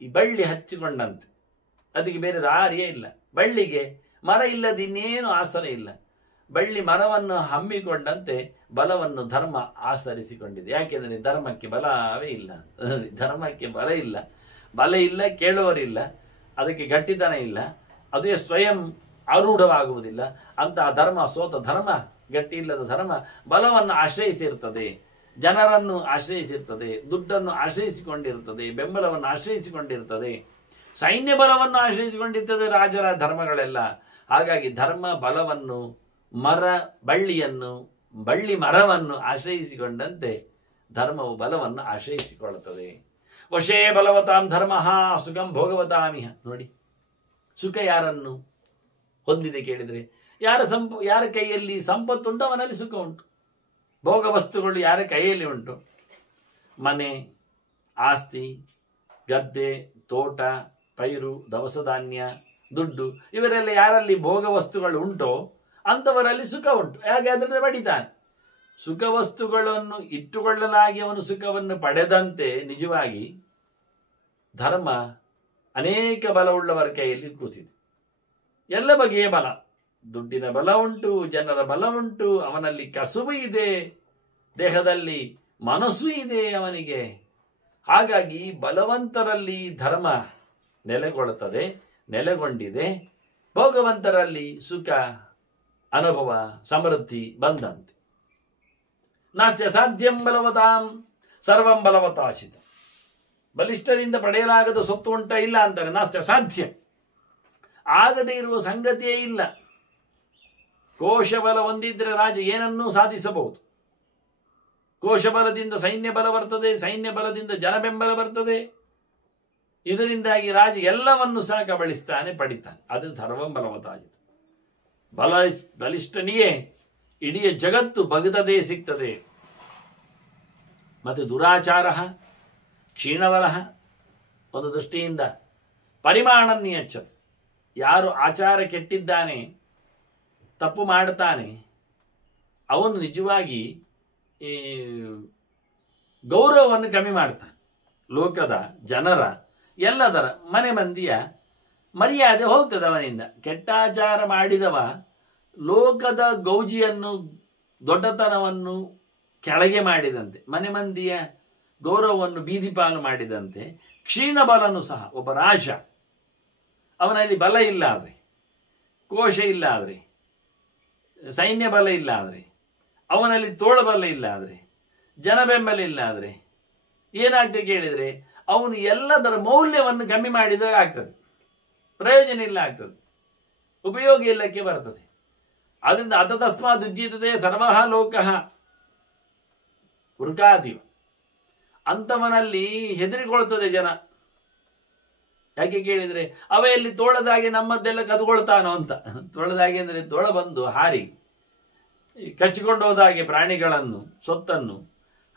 ಈ ಬಳ್ಳಿ ಹಚ್ಚಿಕೊಂಡಂತೆ, ಅದಕ್ಕೆ ಬೇರೆ ದಾರಿಯೇ ಇಲ್ಲ. ಬಳ್ಳಿಗೆ ಮರ ಇಲ್ಲದ ಇನ್ನೇನು ಆಸರೆ ಇಲ್ಲ. ಬಳ್ಳಿ ಮರವನ್ನು ಹಮ್ಮಿಕೊಂಡಂತೆ ಬಲವನ್ನು ಧರ್ಮ ಆಸರಿಸಿಕೊಂಡಿದೆ. ಯಾಕೆಂದರೆ ಧರ್ಮಕ್ಕೆ ಬಲವೇ ಇಲ್ಲ. ಧರ್ಮಕ್ಕೆ ಬಲ ಇಲ್ಲ, ಬಲ ಇಲ್ಲ, ಕೇಳುವರಿಲ್ಲ, ಅದಕ್ಕೆ ಗಟ್ಟಿತನ ಇಲ್ಲ, ಅದೇ ಸ್ವಯಂ ಆರೂಢವಾಗುವುದಿಲ್ಲ. ಅಂತಹ ಧರ್ಮ, ಸೋತ ಧರ್ಮ, ಗಟ್ಟಿ ಇಲ್ಲದ ಧರ್ಮ ಬಲವನ್ನು ಆಶ್ರಯಿಸಿರ್ತದೆ, ಜನರನ್ನು ಆಶ್ರಯಿಸಿರ್ತದೆ, ದುಡ್ಡನ್ನು ಆಶ್ರಯಿಸಿಕೊಂಡಿರ್ತದೆ, ಬೆಂಬಲವನ್ನು ಆಶ್ರಯಿಸಿಕೊಂಡಿರ್ತದೆ, ಸೈನ್ಯ ಬಲವನ್ನು ಆಶ್ರಯಿಸಿಕೊಂಡಿರ್ತದೆ ರಾಜರ ಧರ್ಮಗಳೆಲ್ಲ. ಹಾಗಾಗಿ ಧರ್ಮ ಬಲವನ್ನು, ಬಳ್ಳಿ ಮರವನ್ನು ಆಶ್ರಯಿಸಿಕೊಂಡಂತೆ ಧರ್ಮವು ಬಲವನ್ನು ಆಶ್ರಯಿಸಿಕೊಳ್ಳುತ್ತದೆ. ವಶೇ ಬಲವತಾಂ ಧರ್ಮ ಸುಖಂ ಭೋಗವತಾಮಿಹ. ನೋಡಿ, ಸುಖ ಯಾರನ್ನು ಹೊಂದಿದೆ ಕೇಳಿದರೆ, ಯಾರ ಕೈಯಲ್ಲಿ ಸಂಪತ್ತುಂಟು ಅವನಲ್ಲಿ ಸುಖ ಉಂಟು. ಭೋಗ ವಸ್ತುಗಳು ಯಾರ ಕೈಯಲ್ಲಿ ಉಂಟು, ಮನೆ, ಆಸ್ತಿ, ಗದ್ದೆ, ತೋಟ, ಪೈರು, ದವಸ ಧಾನ್ಯ, ದುಡ್ಡು, ಇವರೆಲ್ಲ ಯಾರಲ್ಲಿ ಭೋಗ ವಸ್ತುಗಳು ಉಂಟೋ ಅಂಥವರಲ್ಲಿ ಸುಖ ಉಂಟು. ಹಾಗೆ ಅದರಿಂದ ಪಡಿತಾನೆ. ಸುಖ ವಸ್ತುಗಳನ್ನು ಇಟ್ಟುಕೊಳ್ಳಲಾಗಿ ಅವನು ಸುಖವನ್ನು ಪಡೆದಂತೆ ನಿಜವಾಗಿ ಧರ್ಮ ಅನೇಕ ಬಲವುಳ್ಳವರ ಕೈಯಲ್ಲಿ ಕೂತಿದೆ. ಎಲ್ಲ ಬಗೆಯ ಬಲ, ದುಡ್ಡಿನ ಬಲ ಉಂಟು, ಜನರ ಬಲ ಉಂಟು, ಅವನಲ್ಲಿ ಕಸುಬು ಇದೆ, ದೇಹದಲ್ಲಿ ಮನಸ್ಸು ಇದೆ ಅವನಿಗೆ. ಹಾಗಾಗಿ ಬಲವಂತರಲ್ಲಿ ಧರ್ಮ ನೆಲೆಗೊಂಡಿದೆ. ಭೋಗವಂತರಲ್ಲಿ ಸುಖ, ಅನುಭವ, ಸಮೃದ್ಧಿ ಬಂದಂತೆ. ನಾಸ್ತ್ಯ ಸಾಧ್ಯಂ ಬಲವತಾಂ ಸರ್ವಂ ಬಲವತಾಚಿತ. ಬಲಿಷ್ಠರಿಂದ ಪಡೆಯಲಾಗದ ಸೊತ್ತು ಉಂಟ ಇಲ್ಲ ಅಂತಾರೆ. ನಾಸ್ತ್ಯ ಸಾಧ್ಯ, ಆಗದೇ ಇರುವ ಸಂಗತಿಯೇ ಇಲ್ಲ. ಕೋಶಬಲ ಹೊಂದಿದ್ರೆ ರಾಜ ಏನನ್ನೂ ಸಾಧಿಸಬಹುದು. ಕೋಶಬಲದಿಂದ ಸೈನ್ಯ ಬಲ ಬರ್ತದೆ, ಸೈನ್ಯ ಬಲದಿಂದ ಜನಬೆಂಬಲ ಬರ್ತದೆ. ಇದರಿಂದಾಗಿ ರಾಜ ಎಲ್ಲವನ್ನು ಸಹ ಕಬಳಿಸ್ತಾನೆ, ಪಡಿತಾನೆ. ಅದು ಸರ್ವಂ ಬಲವತಾಚಿತ. ಬಲಿಷ್ಠನಿಗೆ ಇಡೀ ಜಗತ್ತು ಬಗದದೇ ಸಿಗ್ತದೆ. ಮತ್ತು ದುರಾಚಾರ ಕ್ಷೀಣಬಲ ಒಂದು ದೃಷ್ಟಿಯಿಂದ ಪರಿಮಾಣನ್ನಿಯಚ್ಚತೆ. ಯಾರು ಆಚಾರ ಕೆಟ್ಟಿದ್ದಾನೆ, ತಪ್ಪು ಮಾಡುತ್ತಾನೆ, ಅವನು ನಿಜವಾಗಿ ಈ ಗೌರವವನ್ನು ಕಮ್ಮಿ ಮಾಡ್ತಾನೆ. ಲೋಕದ ಜನರ ಎಲ್ಲದರ ಮನೆ ಮಂದಿಯ ಮರ್ಯಾದೆ ಹೋಗ್ತದೆ ಅವನಿಂದ. ಕೆಟ್ಟಾಚಾರ ಮಾಡಿದವ ಲೋಕದ ಗೌಜಿಯನ್ನು, ದೊಡ್ಡತನವನ್ನು ಕೆಳಗೆ ಮಾಡಿದಂತೆ, ಮನೆ ಮಂದಿಯ ಗೌರವವನ್ನು ಬೀದಿಪಾಲು ಮಾಡಿದಂತೆ, ಕ್ಷೀಣ ಬಲನು ಸಹ ಒಬ್ಬ ರಾಜ, ಅವನಲ್ಲಿ ಬಲ ಇಲ್ಲ ಆದರೆ, ಕೋಶ ಇಲ್ಲ ಆದರೆ, ಸೈನ್ಯ ಬಲ ಇಲ್ಲ ಆದರೆ, ಅವನಲ್ಲಿ ತೋಳಬಲ ಇಲ್ಲ ಆದರೆ, ಜನಬೆಂಬಲ ಇಲ್ಲ ಆದರೆ ಏನಾಗ್ತದೆ ಕೇಳಿದರೆ ಅವನು ಎಲ್ಲದರ ಮೌಲ್ಯವನ್ನು ಕಮ್ಮಿ ಮಾಡಿದಾಗ ಆಗ್ತದೆ, ಪ್ರಯೋಜನ ಇಲ್ಲ ಆಗ್ತದೆ, ಉಪಯೋಗ ಇಲ್ಲಕ್ಕೆ ಬರ್ತದೆ. ಅದರಿಂದ ಅತತಸ್ಮಾತ್ ಉಜ್ಜೀತತೆ ಸರ್ವಃ ಲೋಕಃ ವೃಕಾದಿವ. ಅಂಥವನಲ್ಲಿ ಹೆದರಿಕೊಳ್ತದೆ ಜನ. ಯಾಕೆ ಕೇಳಿದರೆ ಅವೆಯಲ್ಲಿ ತೋಳದಾಗೆ ನಮ್ಮದ್ದೆಲ್ಲ ಕದ್ಕೊಳ್ತಾನೋ ಅಂತ. ತೋಳದಾಗೆ ಅಂದರೆ ತೋಳ ಬಂದು ಹಾರಿ ಕಚ್ಚಿಕೊಂಡು ಹೋದಾಗೆ ಪ್ರಾಣಿಗಳನ್ನು, ಸೊತ್ತನ್ನು.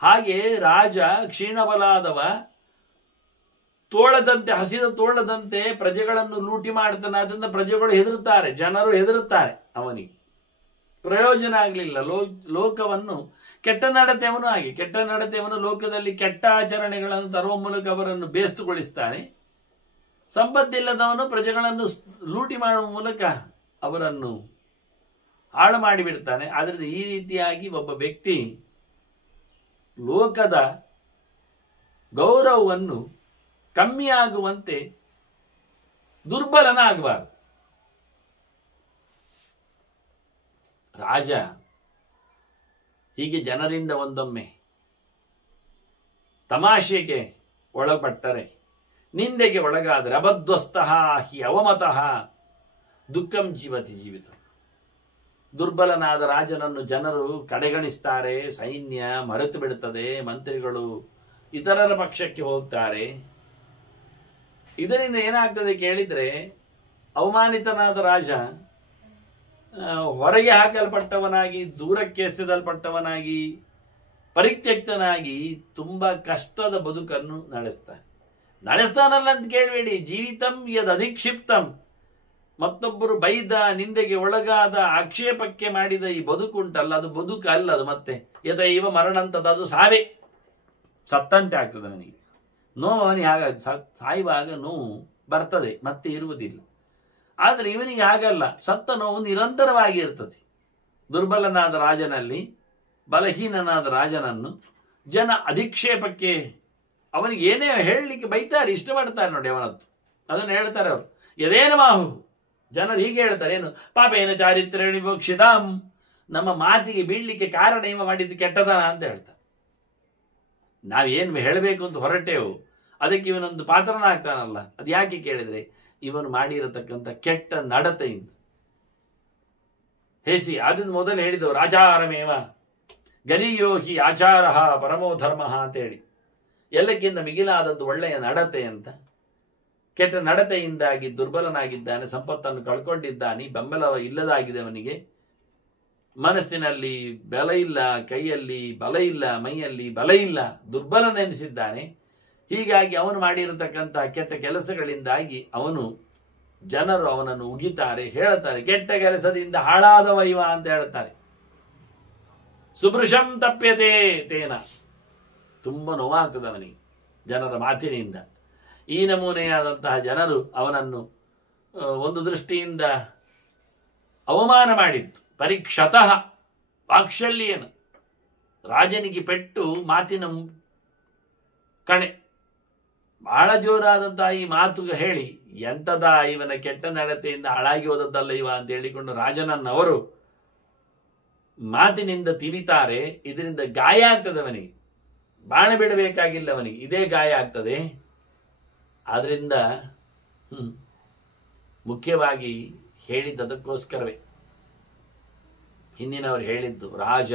ಹಾಗೆ ರಾಜ ಕ್ಷೀಣಬಲಾದವ ತೋಳದಂತೆ, ಹಸಿದ ತೋಳದಂತೆ ಪ್ರಜೆಗಳನ್ನು ಲೂಟಿ ಮಾಡ್ತಾನೆ. ಅದರಿಂದ ಪ್ರಜೆಗಳು ಹೆದರುತ್ತಾರೆ, ಜನರು ಹೆದರುತ್ತಾರೆ. ಅವನಿಗೆ ಪ್ರಯೋಜನ ಆಗಲಿಲ್ಲ. ಲೋಕವನ್ನು ಕೆಟ್ಟ ನಡತೆಯವನು ಹಾಗೆ, ಕೆಟ್ಟ ನಡತೆಯವನು ಲೋಕದಲ್ಲಿ ಕೆಟ್ಟ ಆಚರಣೆಗಳನ್ನು ತರುವ ಮೂಲಕ ಅವರನ್ನು ಬೇಸ್ತುಗೊಳಿಸ್ತಾನೆ. ಸಂಪತ್ತಿಲ್ಲದವನು ಪ್ರಜೆಗಳನ್ನು ಲೂಟಿ ಮಾಡುವ ಮೂಲಕ ಅವರನ್ನು ಹಾಳು ಮಾಡಿಬಿಡ್ತಾನೆ. ಆದ್ದರಿಂದ ಈ ರೀತಿಯಾಗಿ ಒಬ್ಬ ವ್ಯಕ್ತಿ ಲೋಕದ ಗೌರವವನ್ನು ಕಮ್ಮಿಯಾಗುವಂತೆ ದುರ್ಬಲನಾಗಬಾರದು. ರಾಜ ಹೀಗೆ ಜನರಿಂದ ಒಂದೊಮ್ಮೆ ತಮಾಷೆಗೆ ಒಳಪಟ್ಟರೆ, ನಿಂದೆಗೆ ಒಳಗಾದರೆ, ಅಬದ್ವಸ್ತಃ ಹಿ ಅವಮತಃ ದುಃಖಂ ಜೀವತಿ ಜೀವಿತ. ದುರ್ಬಲನಾದ ರಾಜನನ್ನು ಜನರು ಕಡೆಗಣಿಸ್ತಾರೆ, ಸೈನ್ಯ ಮರೆತು ಬಿಡುತ್ತದೆ, ಮಂತ್ರಿಗಳು ಇತರರ ಪಕ್ಷಕ್ಕೆ ಹೋಗ್ತಾರೆ. ಇದರಿಂದ ಏನಾಗ್ತದೆ ಕೇಳಿದರೆ, ಅವಮಾನಿತನಾದ ರಾಜ ಹೊರಗೆ ಹಾಕಲ್ಪಟ್ಟವನಾಗಿ, ದೂರಕ್ಕೆ ಎಸೆದಲ್ಪಟ್ಟವನಾಗಿ, ಪರಿತ್ಯಕ್ತನಾಗಿ ತುಂಬ ಕಷ್ಟದ ಬದುಕನ್ನು ನಡೆಸ್ತಾನಲ್ಲ ಅಂತ ಕೇಳಬೇಡಿ. ಜೀವಿತಂ ಯದ್ ಅಧಿಕ್ಷಿಪ್ತಂ, ಮತ್ತೊಬ್ಬರು ಬೈದ, ನಿಂದೆಗೆ ಒಳಗಾದ, ಆಕ್ಷೇಪಕ್ಕೆ ಮಾಡಿದ ಈ ಬದುಕುಂಟಲ್ಲ, ಅದು ಬದುಕಲ್ಲ. ಅದು ಮತ್ತೆ ಯಥೈವ ಮರಣಂತದ, ಅದು ಸಾವೇ, ಸತ್ತಂತೆ ಆಗ್ತದೆ ಅವನಿಗೆ. ನೋವು ಅವನಿಗೆ ಹಾಗಾಗ್ತದೆ. ಸಾಯುವಾಗ ನೋವು ಬರ್ತದೆ, ಮತ್ತೆ ಇರುವುದಿಲ್ಲ. ಆದರೆ ಇವನಿಗೆ ಹಾಗಲ್ಲ, ಸತ್ತ ನೋವು ನಿರಂತರವಾಗಿ ಇರ್ತದೆ. ದುರ್ಬಲನಾದ ರಾಜನಲ್ಲಿ ಬಲಹೀನನಾದ ರಾಜನನ್ನು ಜನ ಅಧಿಕ್ಷೇಪಕ್ಕೆ ಅವನಿಗೆ ಏನೇ ಹೇಳಲಿಕ್ಕೆ ಬೈತಾರೆ, ಇಷ್ಟಪಡ್ತಾರೆ ನೋಡಿ ಅವನದ್ದು. ಅದನ್ನು ಹೇಳ್ತಾರೆ ಅವರು, ಯದೇನ ಮಾಹು, ಜನರು ಹೀಗೆ ಹೇಳ್ತಾರೆ, ಏನು ಪಾಪೇನ ಚಾರಿತ್ರ್ಯ ವಿವಕ್ಷಿತಾಂ, ನಮ್ಮ ಮಾತಿಗೆ ಬೀಳಲಿಕ್ಕೆ ಕಾರಣ ಇವ ಮಾಡಿದ್ದು ಕೆಟ್ಟತನ ಅಂತ ಹೇಳ್ತಾರೆ. ನಾವೇನು ಹೇಳಬೇಕು ಅಂತ ಹೊರಟೆವು, ಅದಕ್ಕೆ ಇವನೊಂದು ಪಾತ್ರನಾಗ್ತಾನಲ್ಲ. ಅದು ಯಾಕೆ ಕೇಳಿದರೆ, ಇವನು ಮಾಡಿರತಕ್ಕಂಥ ಕೆಟ್ಟ ನಡತೆಯಿಂದ. ಹೇಸಿ ಅದನ್ನು ಮೊದಲು ಹೇಳಿದವರು, ಆಚಾರಮೇವ ಗರೀಯೋ ಹಿ ಆಚಾರ ಪರಮೋ ಧರ್ಮ ಅಂತ ಹೇಳಿ, ಎಲ್ಲಕ್ಕಿಂತ ಮಿಗಿಲಾದದ್ದು ಒಳ್ಳೆಯ ನಡತೆ ಅಂತ. ಕೆಟ್ಟ ನಡತೆಯಿಂದಾಗಿ ದುರ್ಬಲನಾಗಿದ್ದಾನೆ, ಸಂಪತ್ತನ್ನು ಕಳ್ಕೊಂಡಿದ್ದಾನೆ, ಬೆಂಬಲ ಇಲ್ಲದಾಗಿದೆ ಅವನಿಗೆ, ಮನಸ್ಸಿನಲ್ಲಿ ಬಲ ಇಲ್ಲ, ಕೈಯಲ್ಲಿ ಬಲ ಇಲ್ಲ, ಮೈಯಲ್ಲಿ ಬಲ ಇಲ್ಲ, ದುರ್ಬಲನೆನಿಸಿದ್ದಾನೆ. ಹೀಗಾಗಿ ಅವನು ಮಾಡಿರತಕ್ಕಂಥ ಕೆಟ್ಟ ಕೆಲಸಗಳಿಂದಾಗಿ ಜನರು ಅವನನ್ನು ಉಗಿತಾರೆ, ಹೇಳ್ತಾರೆ, ಕೆಟ್ಟ ಕೆಲಸದಿಂದ ಹಾಳಾದವ ಇವ ಅಂತ ಹೇಳ್ತಾರೆ. ಸುಭೃಶಂ ತಪ್ಯತೆ ತೇನ, ತುಂಬ ನೋವಾಗ್ತದೆ ಅವನಿಗೆ ಜನರ ಮಾತಿನಿಂದ. ಈ ನಮೂನೆಯಾದಂತಹ ಜನರು ಅವನನ್ನು ಒಂದು ದೃಷ್ಟಿಯಿಂದ ಅವಮಾನ ಮಾಡಿತ್ತು. ಪರೀಕ್ಷತಃ ವಾಕ್ಶಲ್ಯೇನ, ರಾಜನಿಗೆ ಪೆಟ್ಟು ಮಾತಿನ ಕಣೆ, ಬಹಳ ಜೋರಾದಂತಹ ಈ ಮಾತು ಹೇಳಿ, ಎಂಥದ ಇವನ ಕೆಟ್ಟ ನಡತೆಯಿಂದ ಹಾಳಾಗಿ ಹೋದದ್ದಲ್ಲ ಇವ ಅಂತ ಹೇಳಿಕೊಂಡು ರಾಜನನ್ನವರು ಮಾತಿನಿಂದ ತಿವಿತಾರೆ. ಇದರಿಂದ ಗಾಯ ಆಗ್ತದೆ ಅವನಿಗೆ, ಬಾಣ ಬಿಡಬೇಕಾಗಿಲ್ಲ ಅವನಿಗೆ, ಇದೇ ಗಾಯ ಆಗ್ತದೆ. ಆದ್ರಿಂದ ಮುಖ್ಯವಾಗಿ ಹೇಳಿದ್ದದಕ್ಕೋಸ್ಕರವೇ ಹಿಂದಿನವರು ಹೇಳಿದ್ದು, ರಾಜ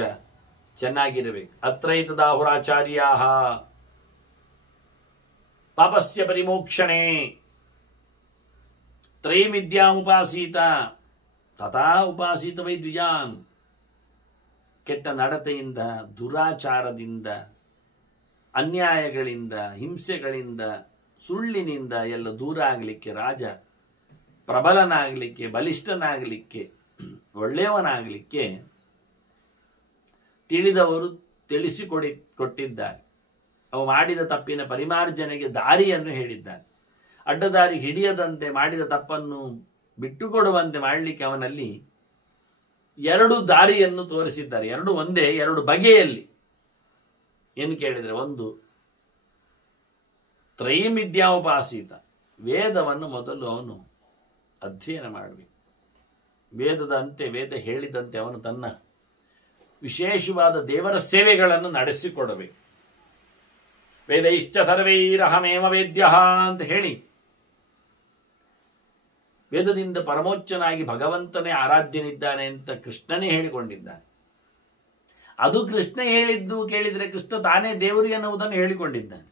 ಚೆನ್ನಾಗಿರಬೇಕು. ಅತ್ರೈತದಾಹುರಾಚಾರ್ಯಾ ಪಾಪಸ್ಯ ಪರಿಮೋಕ್ಷಣೆ ತ್ರೈಮಿದ್ಯಾಮುಪಾಸೀತ ತಥಾ ಉಪಾಸೀತ ವೈ ದ್ವಿಜಾನ್. ಕೆಟ್ಟ ನಡತೆಯಿಂದ, ದುರಾಚಾರದಿಂದ, ಅನ್ಯಾಯಗಳಿಂದ, ಹಿಂಸೆಗಳಿಂದ, ಸುಳ್ಳಿನಿಂದ ಎಲ್ಲ ದೂರ ಆಗಲಿಕ್ಕೆ, ರಾಜ ಪ್ರಬಲನಾಗಲಿಕ್ಕೆ, ಬಲಿಷ್ಠನಾಗಲಿಕ್ಕೆ, ಒಳ್ಳೆಯವನಾಗಲಿಕ್ಕೆ ತಿಳಿದವರು ಕೊಟ್ಟಿದ್ದಾರೆ. ಅವು ಮಾಡಿದ ತಪ್ಪಿನ ಪರಿಮಾರ್ಜನೆಗೆ ದಾರಿಯನ್ನು ಹೇಳಿದ್ದಾನೆ. ಅಡ್ಡದಾರಿ ಹಿಡಿಯದಂತೆ, ಮಾಡಿದ ತಪ್ಪನ್ನು ಬಿಟ್ಟುಕೊಡುವಂತೆ ಮಾಡಲಿಕ್ಕೆ ಅವನಲ್ಲಿ ಎರಡು ದಾರಿಯನ್ನು ತೋರಿಸಿದ್ದಾರೆ. ಎರಡು ಒಂದೇ, ಎರಡು ಬಗೆಯಲ್ಲಿ. ಏನು ಕೇಳಿದರೆ, ಒಂದು ತ್ರೈಮಿದ್ಯಾಉಪಾಸೀತ, ವೇದವನ್ನು ಮೊದಲು ಅವನು ಅಧ್ಯಯನ ಮಾಡಬೇಕು. ವೇದ ಹೇಳಿದಂತೆ ಅವನು ತನ್ನ ವಿಶೇಷವಾದ ದೇವರ ಸೇವೆಗಳನ್ನು ನಡೆಸಿಕೊಡಬೇಕು. ವೇದ ಇಷ್ಟ ಸರ್ವೈರಹಮೇವ ವೇದ್ಯ ಅಂತ ಹೇಳಿ, ವೇದದಿಂದ ಪರಮೋಚ್ಚನಾಗಿ ಭಗವಂತನೇ ಆರಾಧ್ಯನಿದ್ದಾನೆ ಅಂತ ಕೃಷ್ಣನೇ ಹೇಳಿಕೊಂಡಿದ್ದಾನೆ. ಅದು ಕೃಷ್ಣ ಹೇಳಿದ್ದು ಕೇಳಿದರೆ ಕೃಷ್ಣ ತಾನೇ ದೇವರು ಎನ್ನುವುದನ್ನು ಹೇಳಿಕೊಂಡಿದ್ದಾನೆ.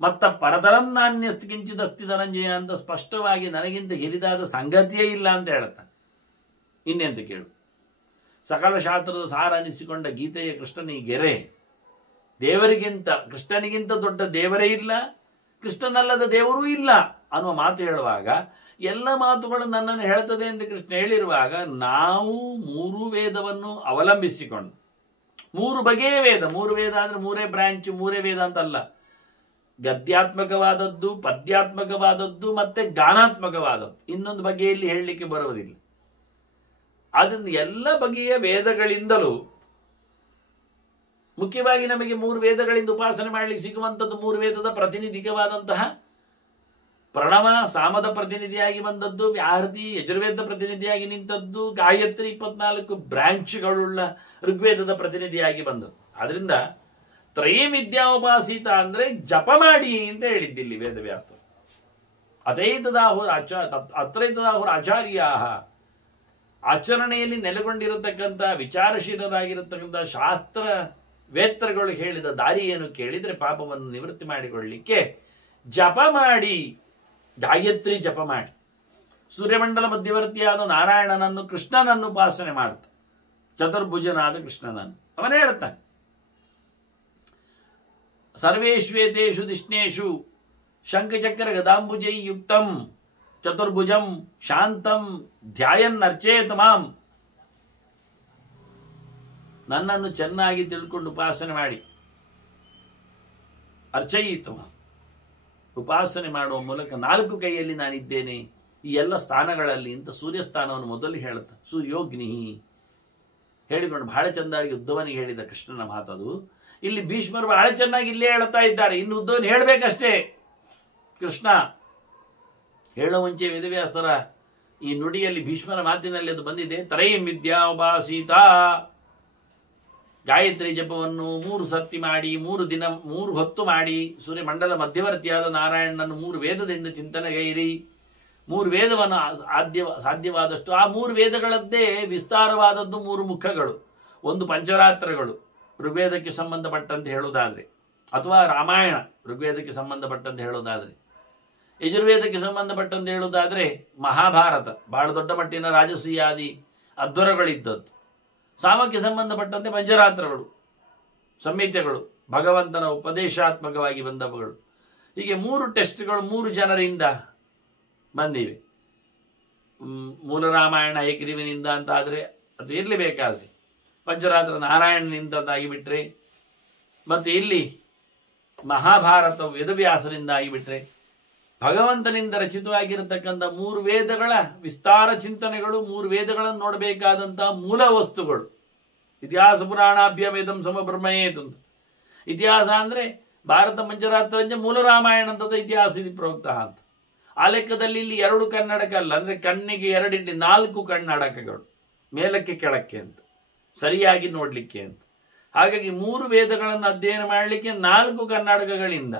ಮತ್ತ ಪರತರಂ ನಾಣ್ಯಸ್ತಿ ಕಿಂಚಿದಸ್ತಿ ಧನಂಜಯ ಅಂತ ಸ್ಪಷ್ಟವಾಗಿ ನನಗಿಂತ ಹಿರಿದಾದ ಸಂಗತಿಯೇ ಇಲ್ಲ ಅಂತ ಹೇಳ್ತಾನೆ. ಇನ್ನೆಂತ ಕೇಳು, ಸಕಲ ಶಾಸ್ತ್ರದ ಸಾರ ಅನಿಸಿಕೊಂಡ ಗೀತೆಯ ಕೃಷ್ಣನಿಗೆ ಗೆರೆ, ಕೃಷ್ಣನಿಗಿಂತ ದೊಡ್ಡ ದೇವರೇ ಇಲ್ಲ, ಕೃಷ್ಣನಲ್ಲದ ದೇವರೂ ಇಲ್ಲ ಅನ್ನುವ ಮಾತು ಹೇಳುವಾಗ, ಎಲ್ಲ ಮಾತುಗಳು ನನ್ನನ್ನು ಹೇಳ್ತದೆ ಎಂದು ಕೃಷ್ಣ ಹೇಳಿರುವಾಗ, ನಾವು ಮೂರು ವೇದವನ್ನು ಅವಲಂಬಿಸಿಕೊಂಡು, ಮೂರು ಬಗೆಯ ವೇದ, ಮೂರು ವೇದ ಅಂದ್ರೆ ಮೂರೇ ಬ್ರಾಂಚ್, ಮೂರೇ ವೇದ ಅಂತಲ್ಲ, ಗದ್ಯಾತ್ಮಕವಾದದ್ದು, ಪದ್ಯಾತ್ಮಕವಾದದ್ದು, ಮತ್ತೆ ಗಾನಾತ್ಮಕವಾದದ್ದು, ಇನ್ನೊಂದು ಬಗೆಯಲ್ಲಿ ಹೇಳಲಿಕ್ಕೆ ಬರುವುದಿಲ್ಲ. ಅದನ್ನು ಎಲ್ಲ ಬಗೆಯ ವೇದಗಳಿಂದಲೂ ಮುಖ್ಯವಾಗಿ ನಮಗೆ ಮೂರು ವೇದಗಳಿಂದ ಉಪಾಸನೆ ಮಾಡಲಿಕ್ಕೆ ಸಿಗುವಂಥದ್ದು ಮೂರು ವೇದದ ಪ್ರತಿನಿಧಿಕವಾದಂತಹ ಪ್ರಣವ, ಸಾಮದ ಪ್ರತಿನಿಧಿಯಾಗಿ ಬಂದದ್ದು, ವ್ಯಾಹೃತಿ ಯಜುರ್ವೇದ ಪ್ರತಿನಿಧಿಯಾಗಿ ನಿಂತದ್ದು, ಗಾಯತ್ರಿ 24 ಬ್ರಾಂಚ್ಗಳುಳ್ಳ ಋಗ್ವೇದದ ಪ್ರತಿನಿಧಿಯಾಗಿ ಬಂದದ್ದು. ಆದ್ರಿಂದ ತ್ರೈಮಿದ್ಯಾಉಪಾಸೀತ ಅಂದ್ರೆ ಜಪ ಮಾಡಿ ಅಂತ ಹೇಳಿದ್ದಿಲ್ಲಿ ವೇದವ್ಯಾಸ. ಅತ್ರೈತದಾಹುರ ಆಚಾರ್ಯ, ಆಚರಣೆಯಲ್ಲಿ ನೆಲೆಗೊಂಡಿರತಕ್ಕಂಥ ವಿಚಾರಶೀಲರಾಗಿರತಕ್ಕಂಥ ಶಾಸ್ತ್ರ ವೇತ್ರಗಳು ಹೇಳಿದ ದಾರಿ ಏನು ಕೇಳಿದ್ರೆ, ಪಾಪವನ್ನು ನಿವೃತ್ತಿ ಮಾಡಿಕೊಳ್ಳಲಿಕ್ಕೆ ಜಪ ಮಾಡಿ, ಗಾಯತ್ರಿ ಜಪ ಮಾಡಿ, ಸೂರ್ಯಮಂಡಲ ಮಧ್ಯವರ್ತಿಯಾದ ನಾರಾಯಣನನ್ನು, ಕೃಷ್ಣನನ್ನು ಉಪಾಸನೆ ಮಾಡ್ತ, ಚತುರ್ಭುಜನಾದ ಕೃಷ್ಣನನ್ನು ಅವನೇ ಹೇಳ್ತಾನೆ. ಸರ್ವೇಶ್ವೇತೇಷು ದಿಷ್ಣೇಶು ಶಂಖಚಕ್ರ ಗದಾಂಬುಜೈ ಯುಕ್ತಂ ಚತುರ್ಭುಜಂ ಶಾಂತಂ ಧ್ಯಾಯನ್ನರ್ಚೇತ ಮಾಂ. ನನ್ನನ್ನು ಚೆನ್ನಾಗಿ ತಿಳ್ಕೊಂಡು ಉಪಾಸನೆ ಮಾಡಿ, ಅರ್ಚಯಿತು, ಉಪಾಸನೆ ಮಾಡುವ ಮೂಲಕ 4 ಕೈಯಲ್ಲಿ ನಾನಿದ್ದೇನೆ ಈ ಎಲ್ಲ ಸ್ಥಾನಗಳಲ್ಲಿ ಅಂತ ಸೂರ್ಯಸ್ಥಾನವನ್ನು ಮೊದಲು ಹೇಳುತ್ತ, ಸೂರ್ಯೋಗ್ನಿ ಹೇಳಿಕೊಂಡು ಬಹಳ ಚೆಂದಾಗಿ ಉದ್ಧವನಿಗೆ ಹೇಳಿದ ಕೃಷ್ಣನ ಮಾತದು. ಇಲ್ಲಿ ಭೀಷ್ಮರು ಬಹಳ ಚೆನ್ನಾಗಿ ಇಲ್ಲೇ ಹೇಳ್ತಾ ಇದ್ದಾರೆ. ಇನ್ನು ಉದ್ಧವನ್ ಹೇಳಬೇಕಷ್ಟೇ. ಕೃಷ್ಣ ಹೇಳೋ ಮುಂಚೆ ವೇದವ್ಯಾಸರ ಈ ನುಡಿಯಲ್ಲಿ ಭೀಷ್ಮರ ಮಾತಿನಲ್ಲಿ ಅದು ಬಂದಿದೆ. ತ್ರಯಂ ವಿದ್ಯಾ ಉಪಾಸೀತ, ಗಾಯತ್ರಿ ಜಪವನ್ನು 3 ಸತಿ ಮಾಡಿ 3 ಹೊತ್ತು ಮಾಡಿ ಸೂರ್ಯಮಂಡಲ ಮಧ್ಯವರ್ತಿಯಾದ ನಾರಾಯಣನನ್ನು 3 ವೇದದಿಂದ ಚಿಂತನೆಗೈರಿ 3 ವೇದವನ್ನು ಸಾಧ್ಯವಾದಷ್ಟು ಆ 3 ವೇದಗಳದ್ದೇ ವಿಸ್ತಾರವಾದದ್ದು 3 ಮುಖಗಳು. ಒಂದು ಪಂಚರಾತ್ರಗಳು ಋಗ್ವೇದಕ್ಕೆ ಸಂಬಂಧಪಟ್ಟಂತೆ ಹೇಳುವುದಾದ್ರೆ, ಅಥವಾ ರಾಮಾಯಣ ಋಗ್ವೇದಕ್ಕೆ ಸಂಬಂಧಪಟ್ಟಂತೆ ಹೇಳುವುದಾದ್ರೆ, ಯಜುರ್ವೇದಕ್ಕೆ ಸಂಬಂಧಪಟ್ಟಂತೆ ಹೇಳುವುದಾದ್ರೆ ಮಹಾಭಾರತ ಬಹಳ ದೊಡ್ಡ ಮಟ್ಟಿನ ರಾಜಸೂಯಾದಿ ಅಧ್ವರಗಳಿದ್ದದ್ದು. ಸಾಮಕ್ಕೆ ಸಂಬಂಧಪಟ್ಟಂತೆ ಪಂಚರಾತ್ರಗಳು, ಸಂಹಿತೆಗಳು, ಭಗವಂತನ ಉಪದೇಶಾತ್ಮಕವಾಗಿ ಬಂದವುಗಳು. ಹೀಗೆ 3 ಟೆಸ್ಟ್ಗಳು 3 ಜನರಿಂದ ಬಂದಿವೆ. ಮೂಲ ರಾಮಾಯಣ ಏಕರಿವಿನಿಂದ ಅಂತ ಆದರೆ ಅದು ಇರಲೇಬೇಕಾದ್ರೆ, ಪಂಚರಾತ್ರ ನಾರಾಯಣನಿಂದ ಆಗಿಬಿಟ್ರೆ, ಮತ್ತು ಇಲ್ಲಿ ಮಹಾಭಾರತ ವೇದವ್ಯಾಸರಿಂದ ಆಗಿಬಿಟ್ರೆ, ಭಗವಂತನಿಂದ ರಚಿತವಾಗಿರತಕ್ಕಂಥ 3 ವೇದಗಳ ವಿಸ್ತಾರ ಚಿಂತನೆಗಳು, 3 ವೇದಗಳನ್ನು ನೋಡಬೇಕಾದಂತಹ ಮೂಲ ವಸ್ತುಗಳು. ಇತಿಹಾಸ ಪುರಾಣಾಭ್ಯವೇದಂ ಸಮಬ್ರಹ್ಮಯೇತು ಅಂತ. ಇತಿಹಾಸ ಅಂದರೆ ಭಾರತ ಪಂಚರಾತ್ರಂಜ ಮೂಲ ರಾಮಾಯಣ ಅಂತದ ಇತಿಹಾಸ ಇದು ಪ್ರೋಕ್ತ ಅಂತ. ಆ ಲೆಕ್ಕದಲ್ಲಿ ಇಲ್ಲಿ 2 ಕನ್ನಡಕ ಅಲ್ಲ, ಅಂದರೆ ಕಣ್ಣಿಗೆ 2 4 ಕನ್ನಡಕಗಳು, ಮೇಲಕ್ಕೆ ಕೆಳಕ್ಕೆ ಅಂತ, ಸರಿಯಾಗಿ ನೋಡಲಿಕ್ಕೆ ಅಂತ. ಹಾಗಾಗಿ 3 ವೇದಗಳನ್ನು ಅಧ್ಯಯನ ಮಾಡಲಿಕ್ಕೆ 4 ಕನ್ನಡಕಗಳಿಂದ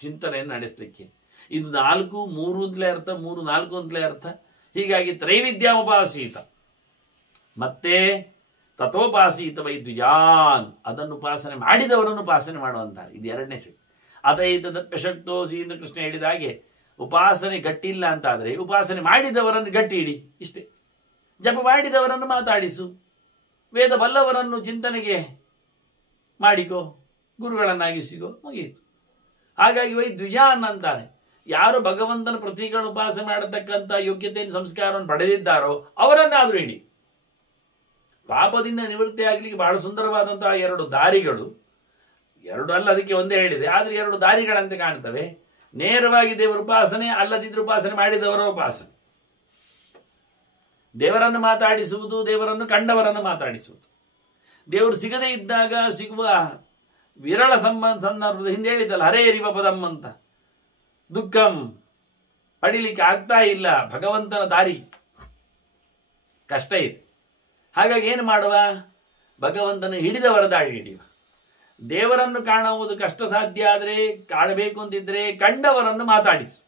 ಚಿಂತನೆಯನ್ನು ನಡೆಸಲಿಕ್ಕೆ. ಇದು 4 3 ಅಂತಲೇ ಅರ್ಥ, 3 4 ಅಂತಲೇ ಅರ್ಥ. ಹೀಗಾಗಿ ತ್ರೈವಿದ್ಯಾ ಉಪಾಸೀತ, ಮತ್ತೆ ತಥೋಪಾಸೀತ ವೈದ್ಯುಜಾನ್, ಅದನ್ನು ಉಪಾಸನೆ ಮಾಡಿದವರನ್ನು ಉಪಾಸನೆ ಮಾಡುವಂತಾರೆ. ಇದು 2ನೇ ಶಕ್ತಿ. ಅಥೈತದಪ್ಯ ಶಕ್ತೋಸಿ ಎಂದು ಕೃಷ್ಣ ಹೇಳಿದ ಹಾಗೆ, ಉಪಾಸನೆ ಗಟ್ಟಿಲ್ಲ ಅಂತಾದರೆ ಉಪಾಸನೆ ಮಾಡಿದವರನ್ನು ಗಟ್ಟಿ ಇಡಿ, ಇಷ್ಟೇ. ಜಪ ಮಾಡಿದವರನ್ನು ಮಾತಾಡಿಸು, ವೇದ ಬಲ್ಲವರನ್ನು ಚಿಂತನೆಗೆ ಮಾಡಿಕೋ, ಗುರುಗಳನ್ನಾಗಿಸಿಕೋ, ಮುಗಿಯಿತು. ಹಾಗಾಗಿ ವೈದ್ಯುಜಾನ್ ಅಂತಾನೆ. ಯಾರು ಭಗವಂತನ ಪ್ರತಿಗಳನ್ನು ಉಪಾಸನೆ ಮಾಡತಕ್ಕಂಥ ಯೋಗ್ಯತೆಯನ್ನು ಸಂಸ್ಕಾರವನ್ನು ಪಡೆದಿದ್ದಾರೋ ಅವರನ್ನಾದರೂ ಇಡಿ. ಪಾಪದಿಂದ ನಿವೃತ್ತಿ ಆಗಲಿಕ್ಕೆ ಬಹಳ ಸುಂದರವಾದಂತಹ 2 ದಾರಿಗಳು, 2 ಅಲ್ಲ, ಅದಕ್ಕೆ ಒಂದೇ ಹೇಳಿದೆ, ಆದರೆ 2 ದಾರಿಗಳಂತೆ ಕಾಣ್ತವೆ. ನೇರವಾಗಿ ದೇವರ ಉಪಾಸನೆ, ಅಲ್ಲದಿದ್ದರೆ ಉಪಾಸನೆ ಮಾಡಿದವರ ಉಪಾಸನೆ. ದೇವರನ್ನು ಮಾತಾಡಿಸುವುದು, ದೇವರನ್ನು ಕಂಡವರನ್ನು ಮಾತಾಡಿಸುವುದು. ದೇವರು ಸಿಗದೇ ಇದ್ದಾಗ ಸಿಗುವ ವಿರಳ ಸಂದರ್ಭದ ಹಿಂದೆ ಹೇಳಿದ್ದಲ್ಲ, ಹರೇರಿವ ಪದಂ ಅಂತ. ದುಃಖಂ ಪಡಿಲಿಕ್ಕೆ ಆಗ್ತಾ ಇಲ್ಲ, ಭಗವಂತನ ದಾರಿ ಕಷ್ಟ ಇದೆ. ಹಾಗಾಗಿ ಏನು ಮಾಡುವ? ಭಗವಂತನ ಹಿಡಿದವರ ದಾರಿ ಹಿಡಿಯುವ. ದೇವರನ್ನು ಕಾಣುವುದು ಕಷ್ಟ ಸಾಧ್ಯ ಆದರೆ, ಕಾಣಬೇಕು ಅಂತಿದ್ರೆ ಕಂಡವರನ್ನು ಮಾತಾಡಿಸು.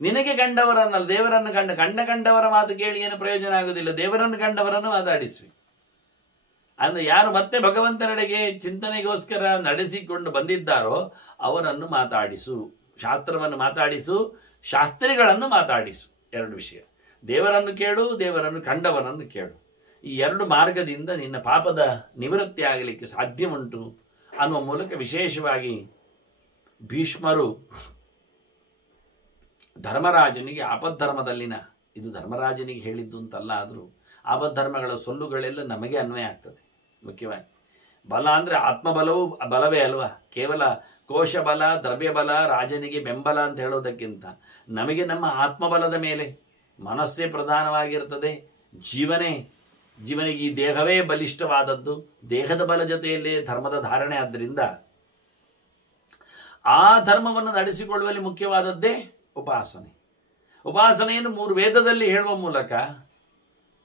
ನಿನಗೆ ಕಂಡವರನ್ನಲ್ಲ, ದೇವರನ್ನು ಕಂಡವರ ಮಾತು ಕೇಳಿ ಏನು ಪ್ರಯೋಜನ ಆಗುವುದಿಲ್ಲ. ದೇವರನ್ನು ಕಂಡವರನ್ನು ಮಾತಾಡಿಸುವಿ. ಅಂದ್ರೆ ಯಾರು ಮತ್ತೆ ಭಗವಂತನೆಡೆಗೆ ಚಿಂತನೆಗೋಸ್ಕರ ನಡೆಸಿಕೊಂಡು ಬಂದಿದ್ದಾರೋ ಅವರನ್ನು ಮಾತಾಡಿಸು, ಶಾಸ್ತ್ರವನ್ನು ಮಾತಾಡಿಸು, ಶಾಸ್ತ್ರಿಗಳನ್ನು ಮಾತಾಡಿಸು. 2 ವಿಷಯ, ದೇವರನ್ನು ಕೇಳು, ದೇವರನ್ನು ಕಂಡವರನ್ನು ಕೇಳು. ಈ 2 ಮಾರ್ಗದಿಂದ ನಿನ್ನ ಪಾಪದ ನಿವೃತ್ತಿ ಆಗಲಿಕ್ಕೆ ಸಾಧ್ಯ ಉಂಟು ಅನ್ನುವ ಮೂಲಕ ವಿಶೇಷವಾಗಿ ಭೀಷ್ಮರು ಧರ್ಮರಾಜನಿಗೆ ಆಪದ್ಧರ್ಮದಲ್ಲಿನ, ಇದು ಧರ್ಮರಾಜನಿಗೆ ಹೇಳಿದ್ದು ಅಂತಲ್ಲ, ಆದರೂ ಆಪದ್ಧರ್ಮಗಳ ಸೊಲ್ಲುಗಳೆಲ್ಲ ನಮಗೆ ಅನ್ವಯ ಆಗ್ತದೆ. ಮುಖ್ಯವಾಗಿ ಬಲ ಅಂದರೆ ಆತ್ಮಬಲವೂ ಬಲವೇ ಅಲ್ವಾ? ಕೇವಲ ಕೋಶ ಬಲ, ದ್ರವ್ಯ ಬಲ, ರಾಜನಿಗೆ ಬೆಂಬಲ ಅಂತ ಹೇಳೋದಕ್ಕಿಂತ ನಮಗೆ ನಮ್ಮ ಆತ್ಮಬಲದ ಮೇಲೆ ಮನಸ್ಸೇ ಪ್ರಧಾನವಾಗಿರ್ತದೆ. ಜೀವನಿಗೆ ಈ ದೇಹವೇ ಬಲಿಷ್ಠವಾದದ್ದು, ದೇಹದ ಬಲ ಜೊತೆಯಲ್ಲೇ ಧರ್ಮದ ಧಾರಣೆ. ಆದ್ದರಿಂದ ಆ ಧರ್ಮವನ್ನು ನಡೆಸಿಕೊಳ್ಳುವಲ್ಲಿ ಮುಖ್ಯವಾದದ್ದೇ ಉಪಾಸನೆ. ಉಪಾಸನೆಯನ್ನು 3 ವೇದದಲ್ಲಿ ಹೇಳುವ ಮೂಲಕ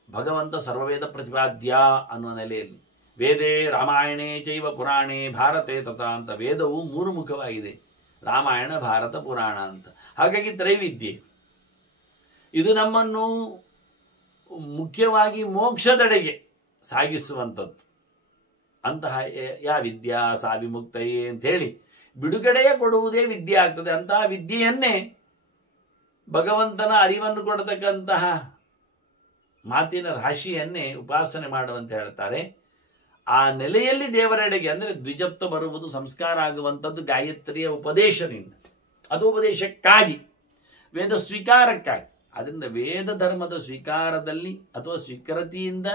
ಭಗವಂತ ಸರ್ವವೇದ ಪ್ರತಿಪಾದ್ಯ ಅನ್ನುವ ನೆಲೆಯಲ್ಲಿ, ವೇದೇ ರಾಮಾಯಣೇ ಚೈವ ಪುರಾಣೇ ಭಾರತೆ ತಥಾ ಅಂತ ವೇದವು 3 ಮುಖವಾಗಿದೆ, ರಾಮಾಯಣ, ಭಾರತ, ಪುರಾಣ ಅಂತ. ಹಾಗಾಗಿ ತ್ರೈವಿದ್ಯೆ ಇದು ನಮ್ಮನ್ನು ಮುಖ್ಯವಾಗಿ ಮೋಕ್ಷದೆಡೆಗೆ ಸಾಗಿಸುವಂಥದ್ದು. ಅಂತಹ ಯಾ ವಿದ್ಯಾ ಸಾ ವಿಮುಕ್ತಯೇ ಅಂತ ಹೇಳಿ ಬಿಡುಗಡೆಯ ಕೊಡುವುದೇ ವಿದ್ಯೆ ಆಗ್ತದೆ. ಅಂತಹ ವಿದ್ಯೆಯನ್ನೇ ಭಗವಂತನ ಅರಿವನ್ನು ಕೊಡತಕ್ಕಂತಹ ಮಾತಿನ ರಾಶಿಯನ್ನೇ ಉಪಾಸನೆ ಮಾಡುವಂತೆ ಹೇಳ್ತಾರೆ. ಆ ನೆಲೆಯಲ್ಲಿ ದೇವರೆಡೆಗೆ ಅಂದರೆ ದ್ವಿಜತ್ವ ಬರುವುದು, ಸಂಸ್ಕಾರ ಆಗುವಂಥದ್ದು ಗಾಯತ್ರಿಯ ಉಪದೇಶದಿಂದ. ಅದು ಉಪದೇಶಕ್ಕಾಗಿ, ವೇದ ಸ್ವೀಕಾರಕ್ಕಾಗಿ. ಅದರಿಂದ ವೇದ ಧರ್ಮದ ಸ್ವೀಕಾರದಲ್ಲಿ ಅಥವಾ ಸ್ವೀಕೃತಿಯಿಂದ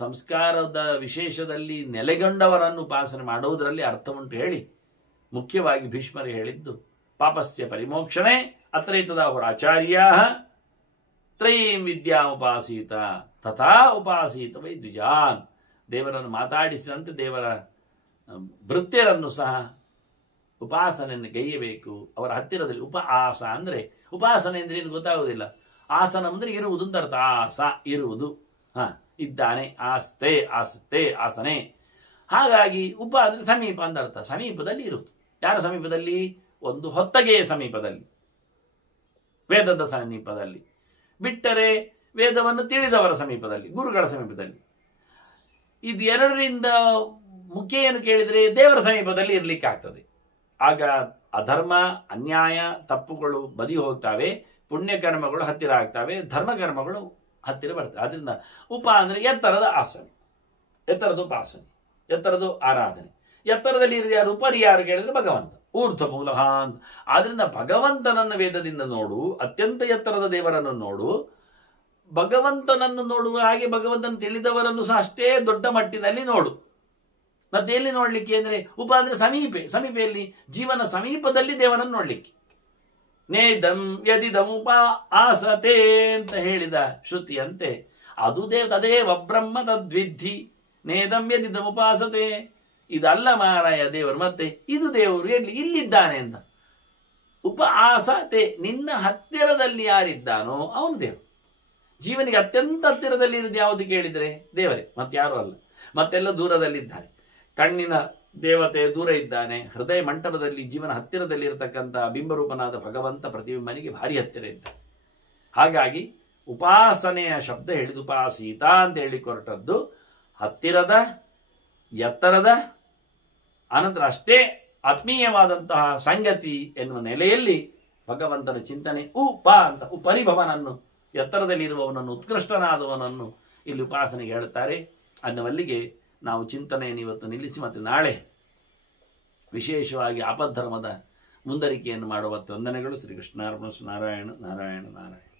ಸಂಸ್ಕಾರದ ವಿಶೇಷದಲ್ಲಿ ನೆಲೆಗೊಂಡವರನ್ನು ಉಪಾಸನೆ ಮಾಡುವುದರಲ್ಲಿ ಅರ್ಥ ಉಂಟು ಹೇಳಿ ಮುಖ್ಯವಾಗಿ ಭೀಷ್ಮರು ಹೇಳಿದ್ದು ಪಾಪಸ್ಯ ಪರಿಮೋಕ್ಷಣೆ ಅತ್ರೈತದಾಹುರ ಆಚಾರ್ಯ ತ್ರಯೀಂ ವಿದ್ಯಾಮುಪಾಸೀತ ತಥಾ ಉಪಾಸೀತ ವೈ ದ್ವಿಜಾನ್. ದೇವರನ್ನು ಮಾತಾಡಿಸಿದಂತೆ ದೇವರ ಭೃತ್ಯರನ್ನು ಸಹ ಉಪಾಸನೆಯನ್ನು ಗೈಯಬೇಕು. ಅವರ ಹತ್ತಿರದಲ್ಲಿ ಉಪಆಸ ಅಂದರೆ, ಉಪಾಸನೆ ಅಂದರೆ ಏನು ಗೊತ್ತಾಗುವುದಿಲ್ಲ. ಆಸನ ಅಂದರೆ ಇರುವುದು ಅಂತ ಅರ್ಥ. ಆಸ ಇರುವುದು, ಇದ್ದಾನೆ, ಆಸ್ತೆ ಆಸ್ತೆ ಆಸನೆ. ಹಾಗಾಗಿ ಉಪ ಅಂದರೆ ಸಮೀಪ ಅಂತ ಅರ್ಥ. ಸಮೀಪದಲ್ಲಿ ಇರುವುದು. ಯಾರ ಸಮೀಪದಲ್ಲಿ? ಒಂದು ಹೊತ್ತಗೆಯ ಸಮೀಪದಲ್ಲಿ, ವೇದದ ಸಮೀಪದಲ್ಲಿ. ಬಿಟ್ಟರೆ ವೇದವನ್ನು ತಿಳಿದವರ ಸಮೀಪದಲ್ಲಿ, ಗುರುಗಳ ಸಮೀಪದಲ್ಲಿ. ಇದು ಎರಡರಿಂದ ಮುಖ್ಯ ಏನು ಕೇಳಿದರೆ ದೇವರ ಸಮೀಪದಲ್ಲಿ ಇರಲಿಕ್ಕೆ ಆಗ್ತದೆ. ಆಗ ಅಧರ್ಮ, ಅನ್ಯಾಯ, ತಪ್ಪುಗಳು ಬದಿ ಹೋಗ್ತವೆ, ಪುಣ್ಯಕರ್ಮಗಳು ಹತ್ತಿರ ಆಗ್ತವೆ, ಧರ್ಮಕರ್ಮಗಳು ಹತ್ತಿರ ಬರ್ತವೆ. ಅದರಿಂದ ಉಪ ಅಂದರೆ ಎತ್ತರದ ಆಸನೆ, ಎತ್ತರದ ಉಪಾಸನೆ, ಎತ್ತರದ ಆರಾಧನೆ. ಎತ್ತರದಲ್ಲಿ ಇರೋದು ಯಾರು? ಉಪರಿ ಯಾರು ಕೇಳಿದ್ರೆ ಭಗವಂತ, ಊರ್ಧ್ವ ಮೂಲಃ ಅಂತ. ಆದ್ರಿಂದ ಭಗವಂತನನ್ನು ವೇದದಿಂದ ನೋಡು, ಅತ್ಯಂತ ಎತ್ತರದ ದೇವರನ್ನು ನೋಡು. ಭಗವಂತನನ್ನು ನೋಡುವ ಹಾಗೆ ಭಗವಂತನ ತಿಳಿದವರನ್ನು ಸಹ ಅಷ್ಟೇ ದೊಡ್ಡ ಮಟ್ಟಿನಲ್ಲಿ ನೋಡು. ಮತ್ತೆ ಎಲ್ಲಿ ನೋಡ್ಲಿಕ್ಕೆ ಅಂದ್ರೆ, ಉಪ ಅಂದ್ರೆ ಸಮೀಪೆಯಲ್ಲಿ, ಜೀವನ ಸಮೀಪದಲ್ಲಿ ದೇವರನ್ನು ನೋಡ್ಲಿಕ್ಕೆ. ನೇದಂ ಯದಿದಂ ಉಪ ಆಸತೆ ಅಂತ ಹೇಳಿದ ಶ್ರುತಿಯಂತೆ ಅದು ತದೇವ ಬ್ರಹ್ಮ ತದ್ವಿಧಿ ನೇದಂ ಯದಿದಂ ಉಪಾಸತೆ. ಇದಲ್ಲ ಮಾರಾಯ ದೇವರು, ಮತ್ತೆ ಇದು ದೇವರು ಎಲ್ಲಿ ಇಲ್ಲಿದ್ದಾನೆ ಅಂತ. ಉಪ ಆಸತೆ, ನಿನ್ನ ಹತ್ತಿರದಲ್ಲಿ ಯಾರಿದ್ದಾನೋ ಅವನು ದೇವರು. ಜೀವನಿಗೆ ಅತ್ಯಂತ ಹತ್ತಿರದಲ್ಲಿ ಇರೋದು ಯಾವುದು ಕೇಳಿದರೆ ದೇವರೇ, ಮತ್ತಾರೂ ಅಲ್ಲ. ಮತ್ತೆಲ್ಲ ದೂರದಲ್ಲಿದ್ದಾರೆ. ಕಣ್ಣಿನ ದೇವತೆ ದೂರ ಇದ್ದಾನೆ, ಹೃದಯ ಮಂಟಪದಲ್ಲಿ ಜೀವನ ಹತ್ತಿರದಲ್ಲಿ ಇರತಕ್ಕಂಥ ಬಿಂಬರೂಪನಾದ ಭಗವಂತ ಪ್ರತಿಬಿಂಬನಿಗೆ ಭಾರಿ ಹತ್ತಿರ ಇದ್ದಾನೆ. ಹಾಗಾಗಿ ಉಪಾಸನೆಯ ಶಬ್ದ ಹೇಳಿದ ಉಪಾಸೀತ ಅಂತ ಹೇಳಿ ಹೊರಟದ್ದು ಹತ್ತಿರದ, ಎತ್ತರದ, ಅನಂತರ ಅಷ್ಟೇ ಆತ್ಮೀಯವಾದಂತಹ ಸಂಗತಿ ಎನ್ನುವ ನೆಲೆಯಲ್ಲಿ ಭಗವಂತನ ಚಿಂತನೆ. ಉಪ ಅಂತ ಉಪರಿಭವನನ್ನು, ಎತ್ತರದಲ್ಲಿರುವವನನ್ನು, ಉತ್ಕೃಷ್ಟನಾದವನನ್ನು ಇಲ್ಲಿ ಉಪಾಸನೆಗೆ ಹೇಳುತ್ತಾರೆ. ಅನ್ನವಲ್ಲಿಗೆ ನಾವು ಚಿಂತನೆಯನ್ನು ಇವತ್ತು ನಿಲ್ಲಿಸಿ ಮತ್ತೆ ನಾಳೆ ವಿಶೇಷವಾಗಿ ಆಪದ್ಧರ್ಮದ ಮುಂದರಿಕೆಯನ್ನು ಮಾಡುವ ವಂದನೆಗಳು. ಶ್ರೀಕೃಷ್ಣಾರ್ಪಣ. ನಾರಾಯಣ ನಾರಾಯಣ ನಾರಾಯಣ.